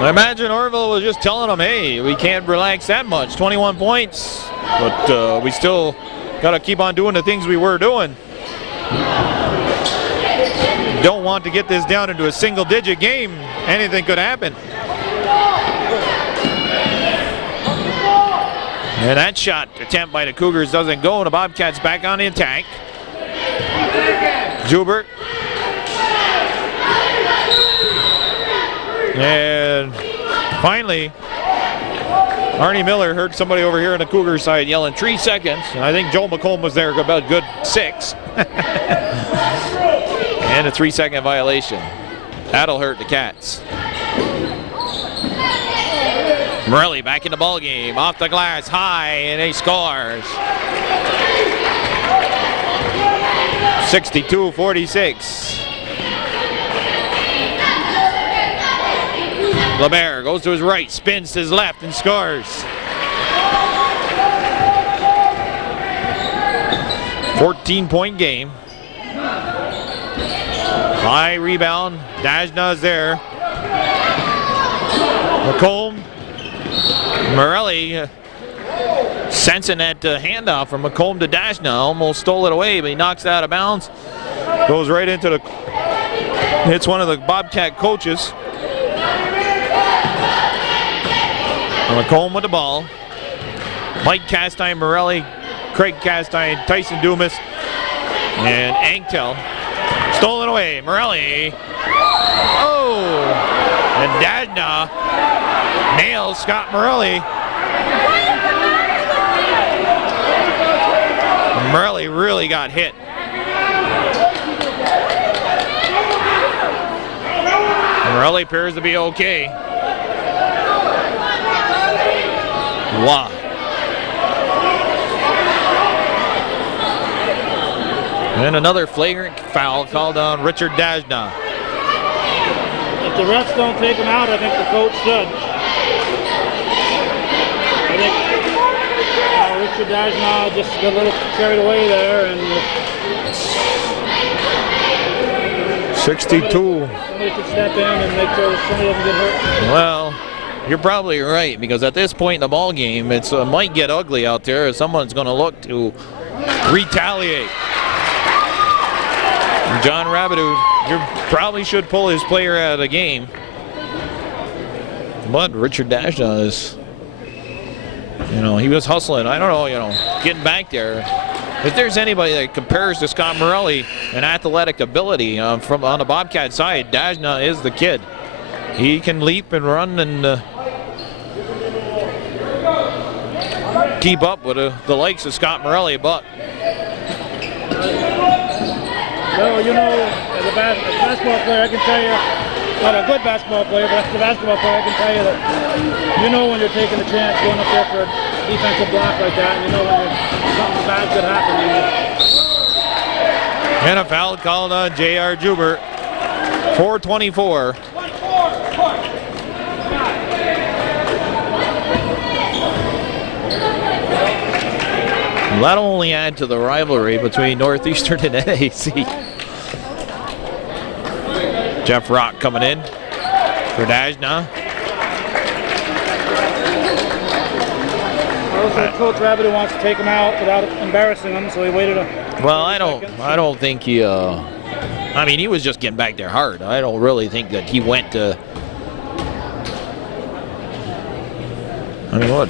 I imagine Orville was just telling them, hey, we can't relax that much. 21 points, but we still got to keep on doing the things we were doing. Don't want to get this down into a single-digit game. Anything could happen. And that shot attempt by the Cougars doesn't go. The Bobcats back on the attack. Joubert. And finally, Arnie Miller heard somebody over here on the Cougar side yelling 3 seconds. And I think Joe McComb was there about good 6. And a 3-second violation. That'll hurt the Cats. Morelli back in the ball game, off the glass, high, and he scores. 62-46. LeBert goes to his right, spins to his left, and scores. 14-point game. High rebound. Dajna's there. McComb. Morelli sensing that handoff from McComb to Dajna. Almost stole it away, but he knocks it out of bounds. Goes right into the... hits one of the Bobcat coaches. McComb with the ball. Mike Castine, Morelli, Craig Castine, Tyson Dumas, and Anktel. Stolen away. Morelli. Oh! And Dajna nails Scott Morelli. Morelli really got hit. Morelli appears to be okay. Wow. And another flagrant foul called on Richard Dajna. If the refs don't take him out, I think the coach should. I think Richard Dajna just got a little carried away there, and 62. Somebody could step in and make sure somebody doesn't get hurt. Well, you're probably right, because at this point in the ball game, it might get ugly out there. Someone's going to look to retaliate. John Rabideau, you probably should pull his player out of the game. But Richard Dajna is, he was hustling. I don't know, getting back there. If there's anybody that compares to Scott Morelli in athletic ability from on the Bobcat side, Dajna is the kid. He can leap and run and keep up with the likes of Scott Morelli, but Well, as a basketball player, I can tell you, not a good basketball player, but as a basketball player, I can tell you that when you're taking a chance going up there for a defensive block like that, and when something bad could happen. And a foul called on J.R. Joubert. 4:24. That'll only add to the rivalry between Northeastern and NAC. Jeff Rock coming in for Dajna. Coach Rabideau wants to take him out without embarrassing him, so he waited Well, I don't think he. He was just getting back there hard. I don't really think that he went to. What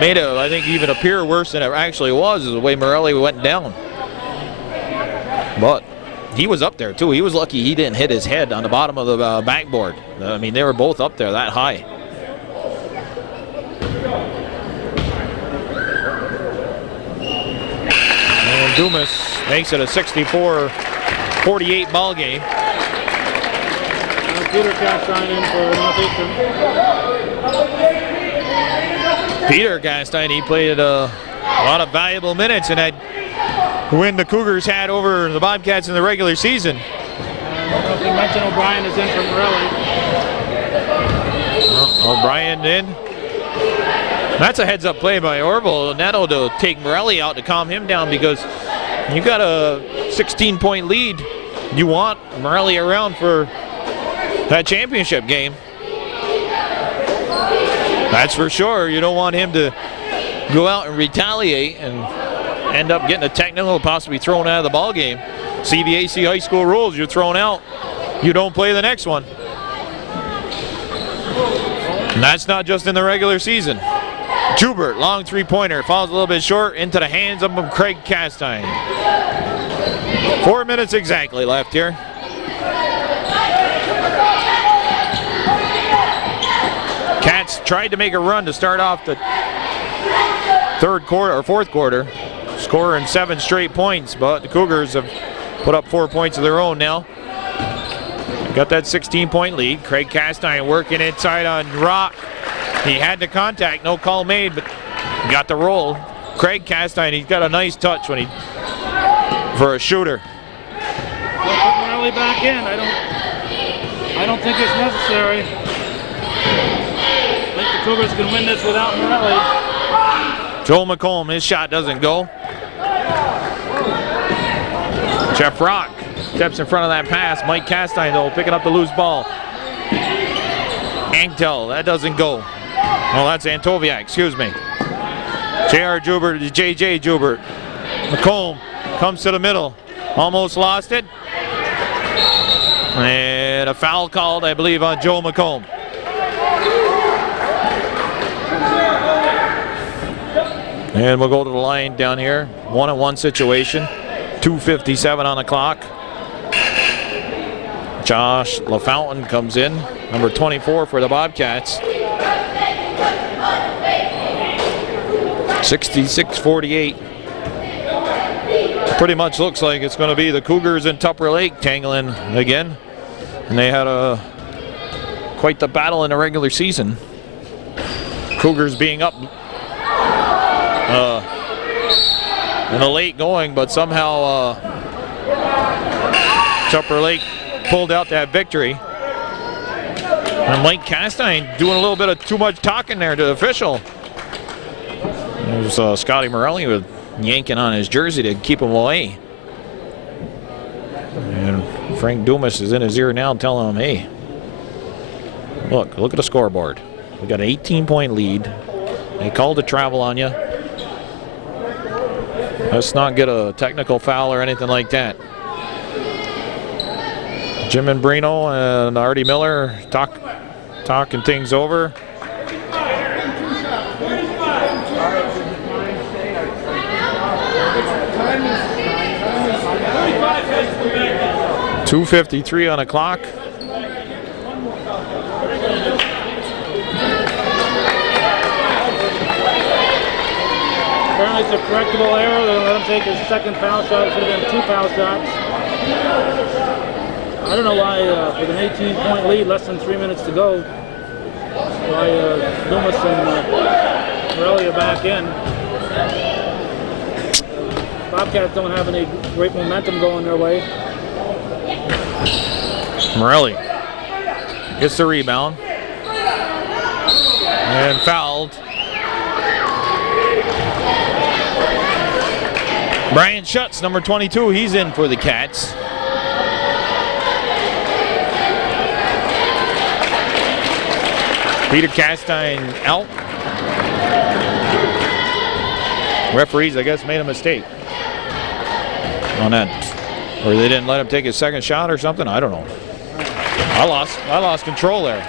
made it, I think, even appear worse than it actually was is the way Morelli went down. But he was up there, too. He was lucky he didn't hit his head on the bottom of the backboard. They were both up there that high. And Dumas makes it a 64-48 ball game. Peter Castine in for Northeastern. Peter Castine, he played a lot of valuable minutes in that win the Cougars had over the Bobcats in the regular season. I don't know if you mentioned O'Brien is in for Morelli. O'Brien in. That's a heads-up play by Orville Neto to take Morelli out to calm him down, because you got a 16-point lead. You want Morelli around for that championship game. That's for sure. You don't want him to go out and retaliate and end up getting a technical, possibly thrown out of the ball game. CVAC high school rules, you're thrown out, you don't play the next one. And that's not just in the regular season. Jubert, long three-pointer, falls a little bit short into the hands of Craig Castine. 4 minutes exactly left here. Cats tried to make a run to start off the fourth quarter, scoring 7 straight points, but the Cougars have put up 4 points of their own now. Got that 16-point lead. Craig Castine working inside on Rock. He had the contact, no call made, but got the roll. Craig Castine, he's got a nice touch for a shooter. They'll put Morelli back in. I don't think it's necessary. I think the Cougars can win this without Morelli. Joe McComb, his shot doesn't go. Jeff Rock steps in front of that pass. Mike Castine, though, picking up the loose ball. Angtel, that doesn't go. Oh, that's Antoviak, excuse me. J.R. Jubert to J.J. Jubert. McComb comes to the middle. Almost lost it. And a foul called, I believe, on Joe McComb. And we'll go to the line down here. 1-on-1 situation. 2:57 on the clock. Josh LaFountain comes in, number 24 for the Bobcats. 66-48. Pretty much looks like it's going to be the Cougars and Tupper Lake tangling again. And they had quite the battle in the regular season. Cougars being up in the late going, but somehow Tupper Lake pulled out that victory. And Mike Castine doing a little bit of too much talking there to the official. There's Scotty Morelli with yanking on his jersey to keep him away. And Frank Dumas is in his ear now telling him, hey, look at the scoreboard. We got an 18-point lead. They called a travel on you. Let's not get a technical foul or anything like that. Jim and Brino and Artie Miller talking things over. .253 on the clock. Apparently it's a correctable error. They'll let him take his second foul shot. It should have been 2 foul shots. I don't know why, with an 18-point lead, less than 3 minutes to go, why Dumas and Morelli are back in. Bobcats don't have any great momentum going their way. Morelli gets the rebound and fouled. Brian Schutz, number 22, he's in for the Cats. Peter Castine out. Referees, I guess, made a mistake on that. Or they didn't let him take his second shot or something. I don't know. I lost control there.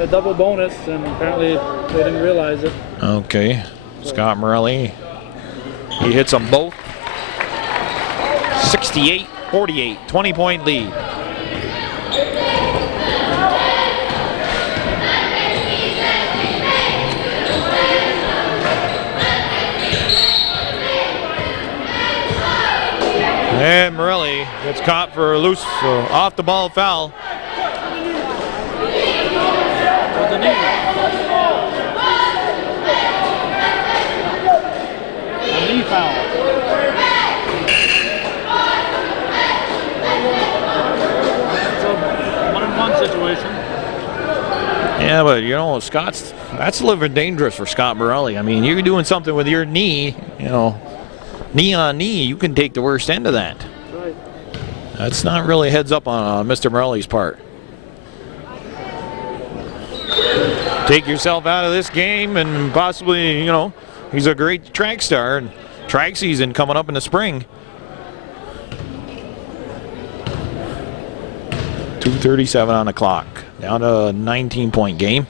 A double bonus, and apparently they didn't realize it. Okay. Scott Morelli. He hits them both. 68-48. 20-point lead. And Morelli gets caught for a loose off the ball foul. With the knee. A knee foul. It's a 1-on-1 situation. Yeah, but you know, that's a little bit dangerous for Scott Morelli. I mean, you're doing something with your knee, you know. Knee on knee, you can take the worst end of that. Right. That's not really heads up on Mr. Morelli's part. take yourself out of this game and possibly, you know, he's a great track star and track season coming up in the spring. 2:37 on the clock. Down to a 19-point game.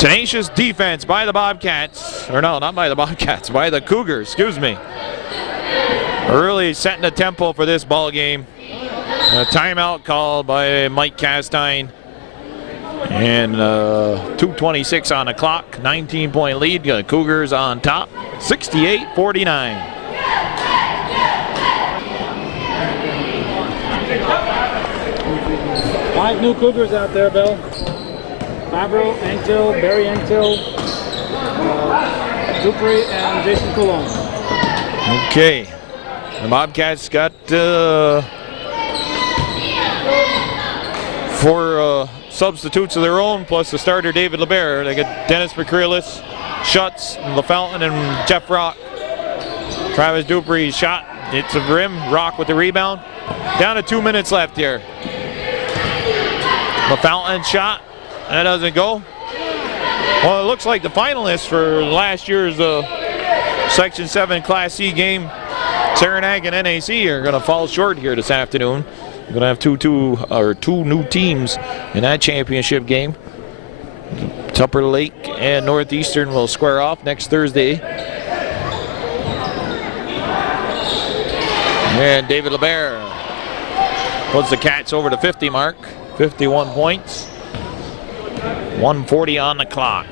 Tenacious defense by the Bobcats. Or no, not by the Bobcats, by the Cougars, excuse me. Really setting the tempo for this ball game. A timeout called by Mike Castine. And 2:26 on the clock. 19-point lead. Got the Cougars on top. 68-49. Five new Cougars out there, Bill. Favreau, Anctil, Barry Anctil, Dupree, and Jason Coulomb. Okay. The Bobcats got 4 substitutes of their own, plus the starter David LeBear. They got Dennis McCreelis, Schutz, LaFountain, and Jeff Rock. Travis Dupree shot. It's a rim. Rock with the rebound. Down to 2 minutes left here. LaFountain shot. That doesn't go. Well, it looks like the finalists for last year's Section 7 Class C game, Saranac and NAC, are going to fall short here this afternoon. We're going to have two new teams in that championship game. Tupper Lake and Northeastern will square off next Thursday. And David LeBear puts the Cats over the 50 mark. 51 points. 1:40 on the clock.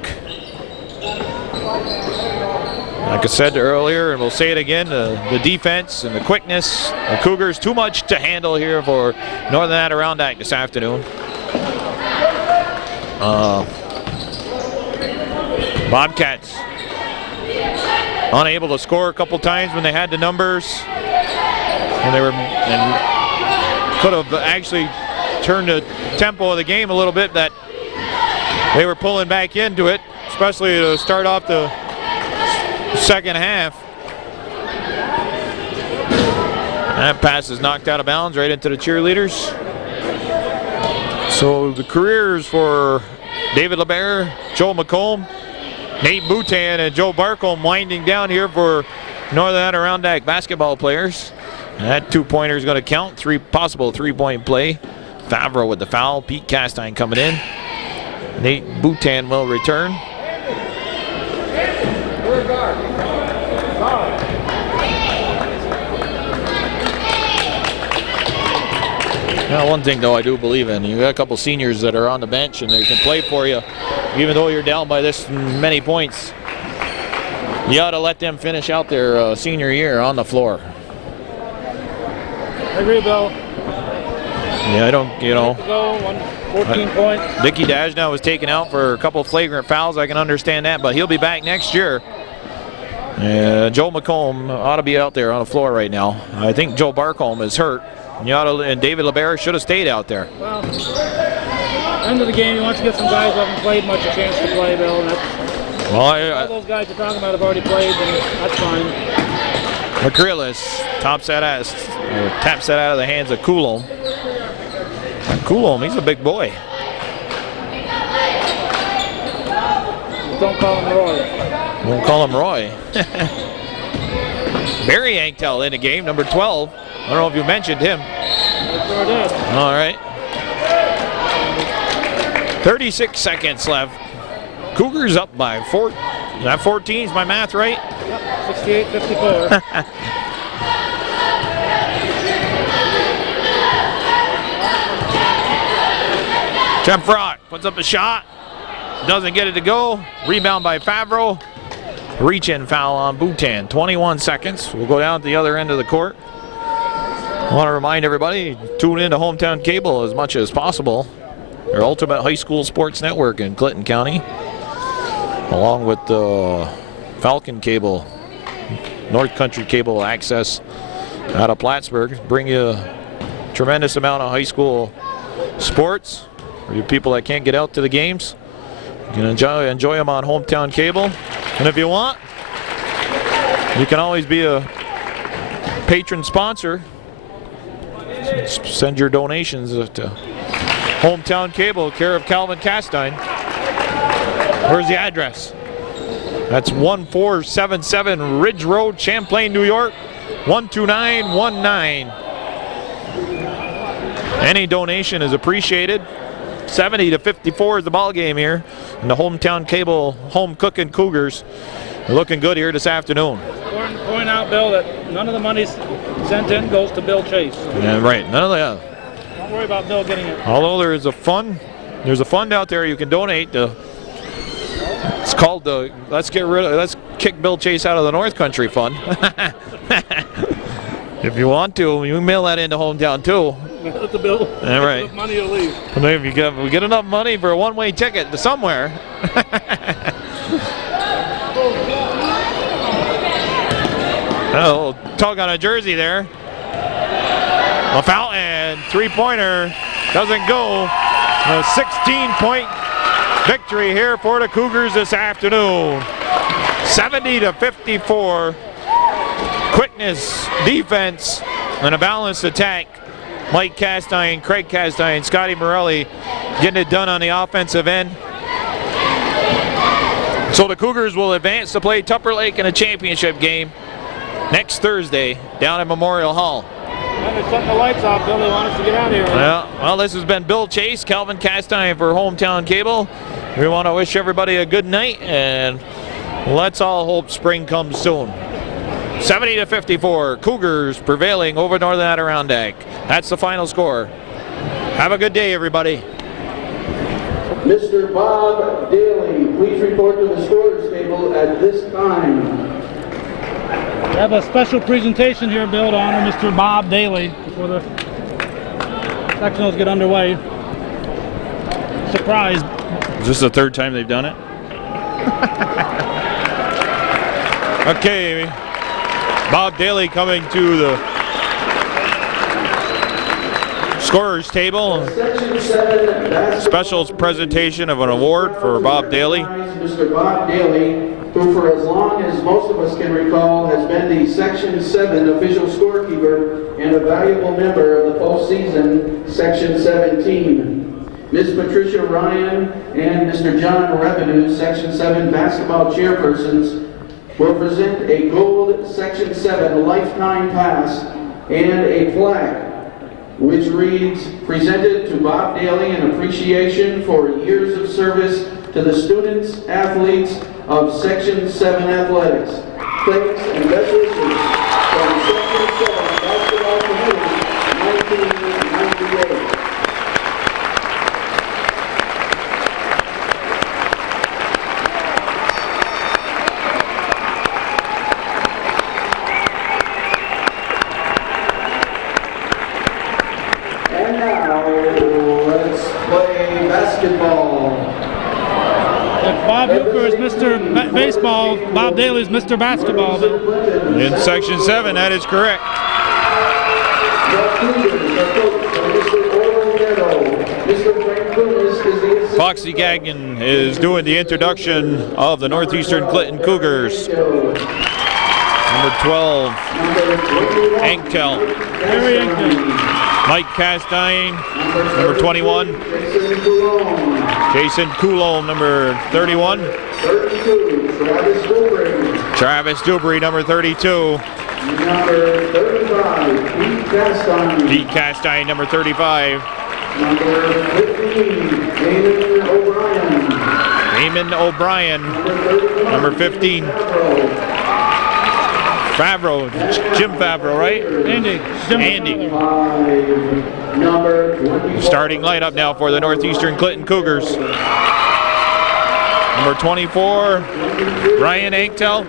Like I said earlier, and we'll say it again, the defense and the quickness, the Cougars, too much to handle here for Northern Adirondack this afternoon. Bobcats unable to score a couple times when they had the numbers, and could have actually turned the tempo of the game a little bit. That they were pulling back into it, especially to start off the second half. That pass is knocked out of bounds right into the cheerleaders. So the careers for David LeBear, Joe McComb, Nate Boutan, and Joe Barcombe winding down here for Northern Adirondack basketball players. And that 2-pointer is going to count. Possible 3-point play. Favreau with the foul. Pete Castine coming in. Nate Boutan will return. Now, one thing though I do believe in, you got a couple seniors that are on the bench and they can play for you, even though you're down by this many points. You ought to let them finish out their senior year on the floor. I agree, Bill. Yeah, I don't, you know. 14 points. Dickie Dajna was taken out for a couple flagrant fouls. I can understand that, but he'll be back next year. Joe McComb ought to be out there on the floor right now. I think Joe Barcombe is hurt. And David LeBear should have stayed out there. Well, end of the game, you want to give some guys who haven't played much a chance to play, Bill. And that's, all those guys you're talking about have already played, and that's fine. McCreelis taps that out of the hands of Coulomb. Coulomb, he's a big boy. Don't call him Roy. Won't call him Roy. Barry Anctil in the game, number 12. I don't know if you mentioned him. I sure did. All right. 36 seconds left. Cougars up by 4. Is that 14? Is my math right? Yep, 68-54. Jeff Rock puts up a shot. Doesn't get it to go. Rebound by Favreau. Reach-in foul on Boutan. 21 seconds. We'll go down to the other end of the court. I want to remind everybody, tune in to Hometown Cable as much as possible. Their ultimate high school sports network in Clinton County. Along with Falcon Cable, North Country Cable access out of Plattsburgh. Bring you a tremendous amount of high school sports for you people that can't get out to the games. You can enjoy them on Hometown Cable. And if you want, you can always be a patron sponsor. Send your donations to Hometown Cable, care of Calvin Castine. Where's the address? That's 1477 Ridge Road, Champlain, New York, 12919. Any donation is appreciated. 70 to 54 is the ball game here. And the Hometown Cable home cooking Cougars are looking good here this afternoon. Point out, Bill, that none of the money sent in goes to Bill Chase. Yeah, right. None of that. Don't worry about Bill getting it. Although there's a fund out there you can donate to. It's called the let's kick Bill Chase out of the North Country Fund. If you want to, you mail that into Hometown too. Let the bill. All right. Money will leave. And if we get enough money for a one-way ticket to somewhere. Oh, tug on a jersey there. A foul and three-pointer doesn't go. A 16-point victory here for the Cougars this afternoon. 70 to 54. Quickness, defense, and a balanced attack. Mike Castine, Craig Castine, Scotty Morelli getting it done on the offensive end. So the Cougars will advance to play Tupper Lake in a championship game next Thursday down at Memorial Hall. Well, they're shutting the lights off, Bill. They want us to get out of here. Well, this has been Bill Chase, Calvin Castine for Hometown Cable. We want to wish everybody a good night, and let's all hope spring comes soon. 70 to 54, Cougars prevailing over Northern Adirondack. That's the final score. Have a good day, everybody. Mr. Bob Daly, please report to the scorers table at this time. We have a special presentation here, Bill, to honor Mr. Bob Daly before the sectionals get underway. Surprise. Is this the third time they've done it? Okay, Bob Daly coming to the scorers table. Special presentation of an award for Bob Daly. Mr. Bob Daly, who for as long as most of us can recall has been the Section 7 official scorekeeper and a valuable member of the postseason Section 7 team. Ms. Patricia Ryan and Mr. John Revenue, Section 7 basketball chairpersons, will present a gold Section 7 lifetime pass and a plaque which reads, presented to Bob Daly in appreciation for years of service to the students, athletes of Section 7 athletics. Thanks and best wishes from Section 7 Basketball Committee, 1998. And now, let's play basketball. If Bob Euchre is Mr. Baseball, Bob Daly is Mr. Basketball. Bill. In Section 7, that is correct. Foxy Gagnon is doing the introduction of the Northeastern Clinton Cougars. Number 12, Anktel. Harry Anktel. Mike Castine, number 21. Jason Coulomb, number 31. 32, Travis Dubry, number 32. Number 35, Pete Castine. Pete Castine, number 35. Number 15, Damon O'Brien. Damon O'Brien, number 15. Favreau, Jim Favreau, right? Andy. Andy. 5, number 24. Starting lineup now for the Northeastern Clinton Cougars. Number 24, Ryan Anktel.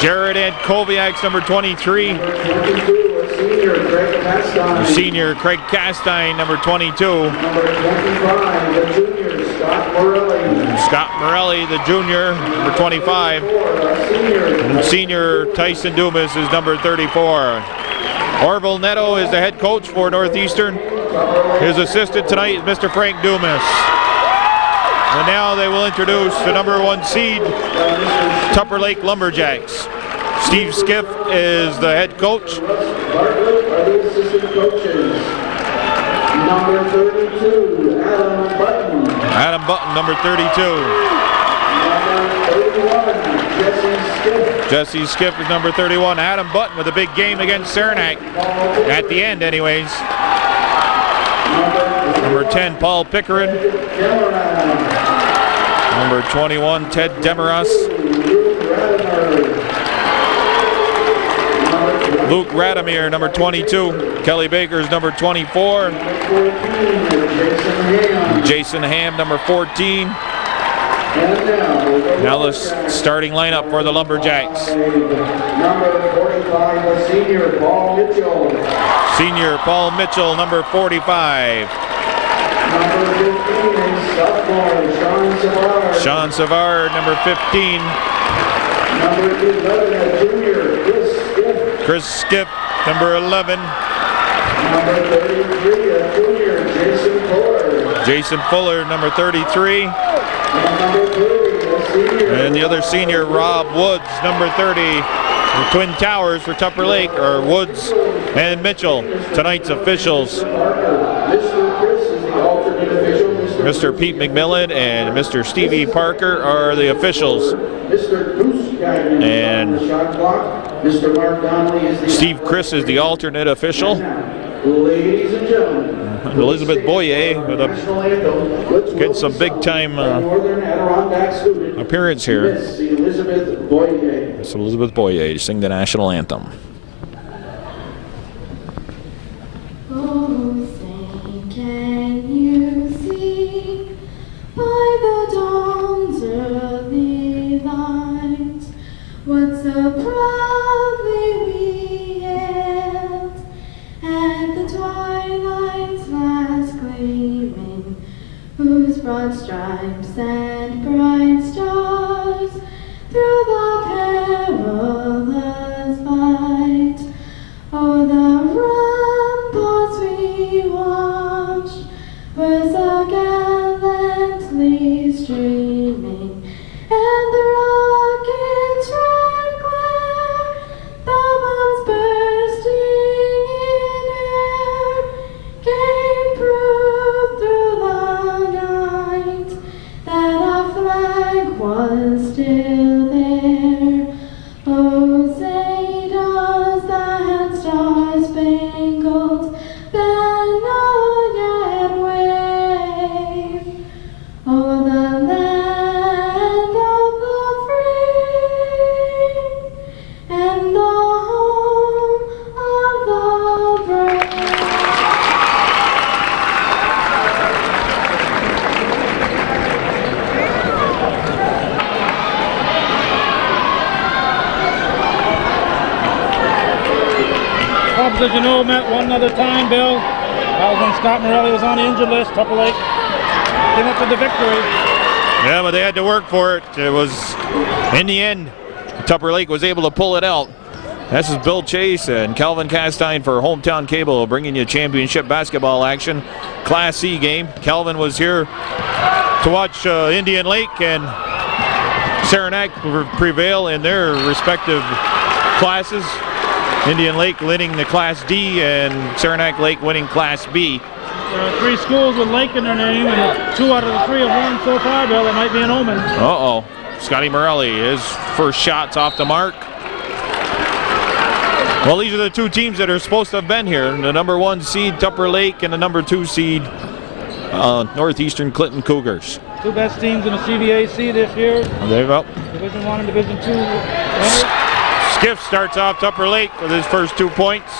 Jared Ankoviak's number 23. Number 22, senior Craig Castine. Senior Craig Castine, number 22. Number 25, the junior Scott Morelli. Scott Morelli, the junior, number 25. And senior Tyson Dumas is number 34. Orville Neto is the head coach for Northeastern. His assistant tonight is Mr. Frank Dumas. And now they will introduce the number 1 seed, Tupper Lake Lumberjacks. Steve Skiff is the head coach. Bartlett are the assistant coaches. Number 32, Button, number 32. Jesse Skiff is number 31. Adam Button with a big game against Saranac. At the end, anyways. Number 10, Paul Pickering. Number 21, Ted Demaras. Luke Radomir, number 22. Kelly Baker's number 24. Jason Ham, number 14. Now the starting lineup for the Lumberjacks. Number 45, senior Paul Mitchell. Senior Paul Mitchell, number 45. Number 15, sophomore Sean Savard. Sean Savard, number 15. Number 11, junior Chris Skiff, number 11. Number 33, junior Jason Fuller. Jason Fuller, number 33. And number 30, senior. And the other senior, Rob Woods, number 30. The Twin Towers for Tupper Lake are Woods and Mitchell, tonight's officials. Mr. Chris is the alternate official. Mr. Pete McMillan and Mr. Stevie Parker are the officials. Mr. Goose Gagnon And on the shot clock. Mr. Mark Donnelly is the Steve Chris is the alternate official. Ladies and gentlemen, Elizabeth Boyer with a, national anthem. getting some big time Northern Adirondack student, appearance here. Miss Elizabeth Boyer. It's Elizabeth Boyer to sing the national anthem. Oh, say, can you see by the dawn's early light what so proudly we hailed at the twilight's last gleaming, whose broad stripes and bright stars through the perilous fight, oh, the ramparts we watched were so gallantly streaming, and the rocket's red glare, the bombs bursting in air, gave proof through the night that our flag was still there. Oh, say does that star-spangled banner yet wave o'er the land of the free and the home of the brave? Cubs, as you know, met one other time, Bill. That was when Scott Morelli was on the injured list. Tupper Lake came up with the victory. Yeah, but they had to work for it. It was, in the end, Tupper Lake was able to pull it out. This is Bill Chase and Calvin Castine for Hometown Cable, bringing you championship basketball action. Class C game. Calvin was here to watch Indian Lake and Saranac prevail in their respective classes. Indian Lake winning the Class D and Saranac Lake winning Class B. There are three schools with Lake in their name, and 2 out of the 3 have won so far, Bill. That might be an omen. Uh-oh. Scotty Morelli, his first shot's off the mark. Well, these are the 2 teams that are supposed to have been here. The number 1 seed, Tupper Lake, and the number 2 seed, Northeastern Clinton Cougars. 2 best teams in the CVAC this year. There you go. Division 1 and Division 2 winners. Skiff starts off Tupper Lake with his first 2 points.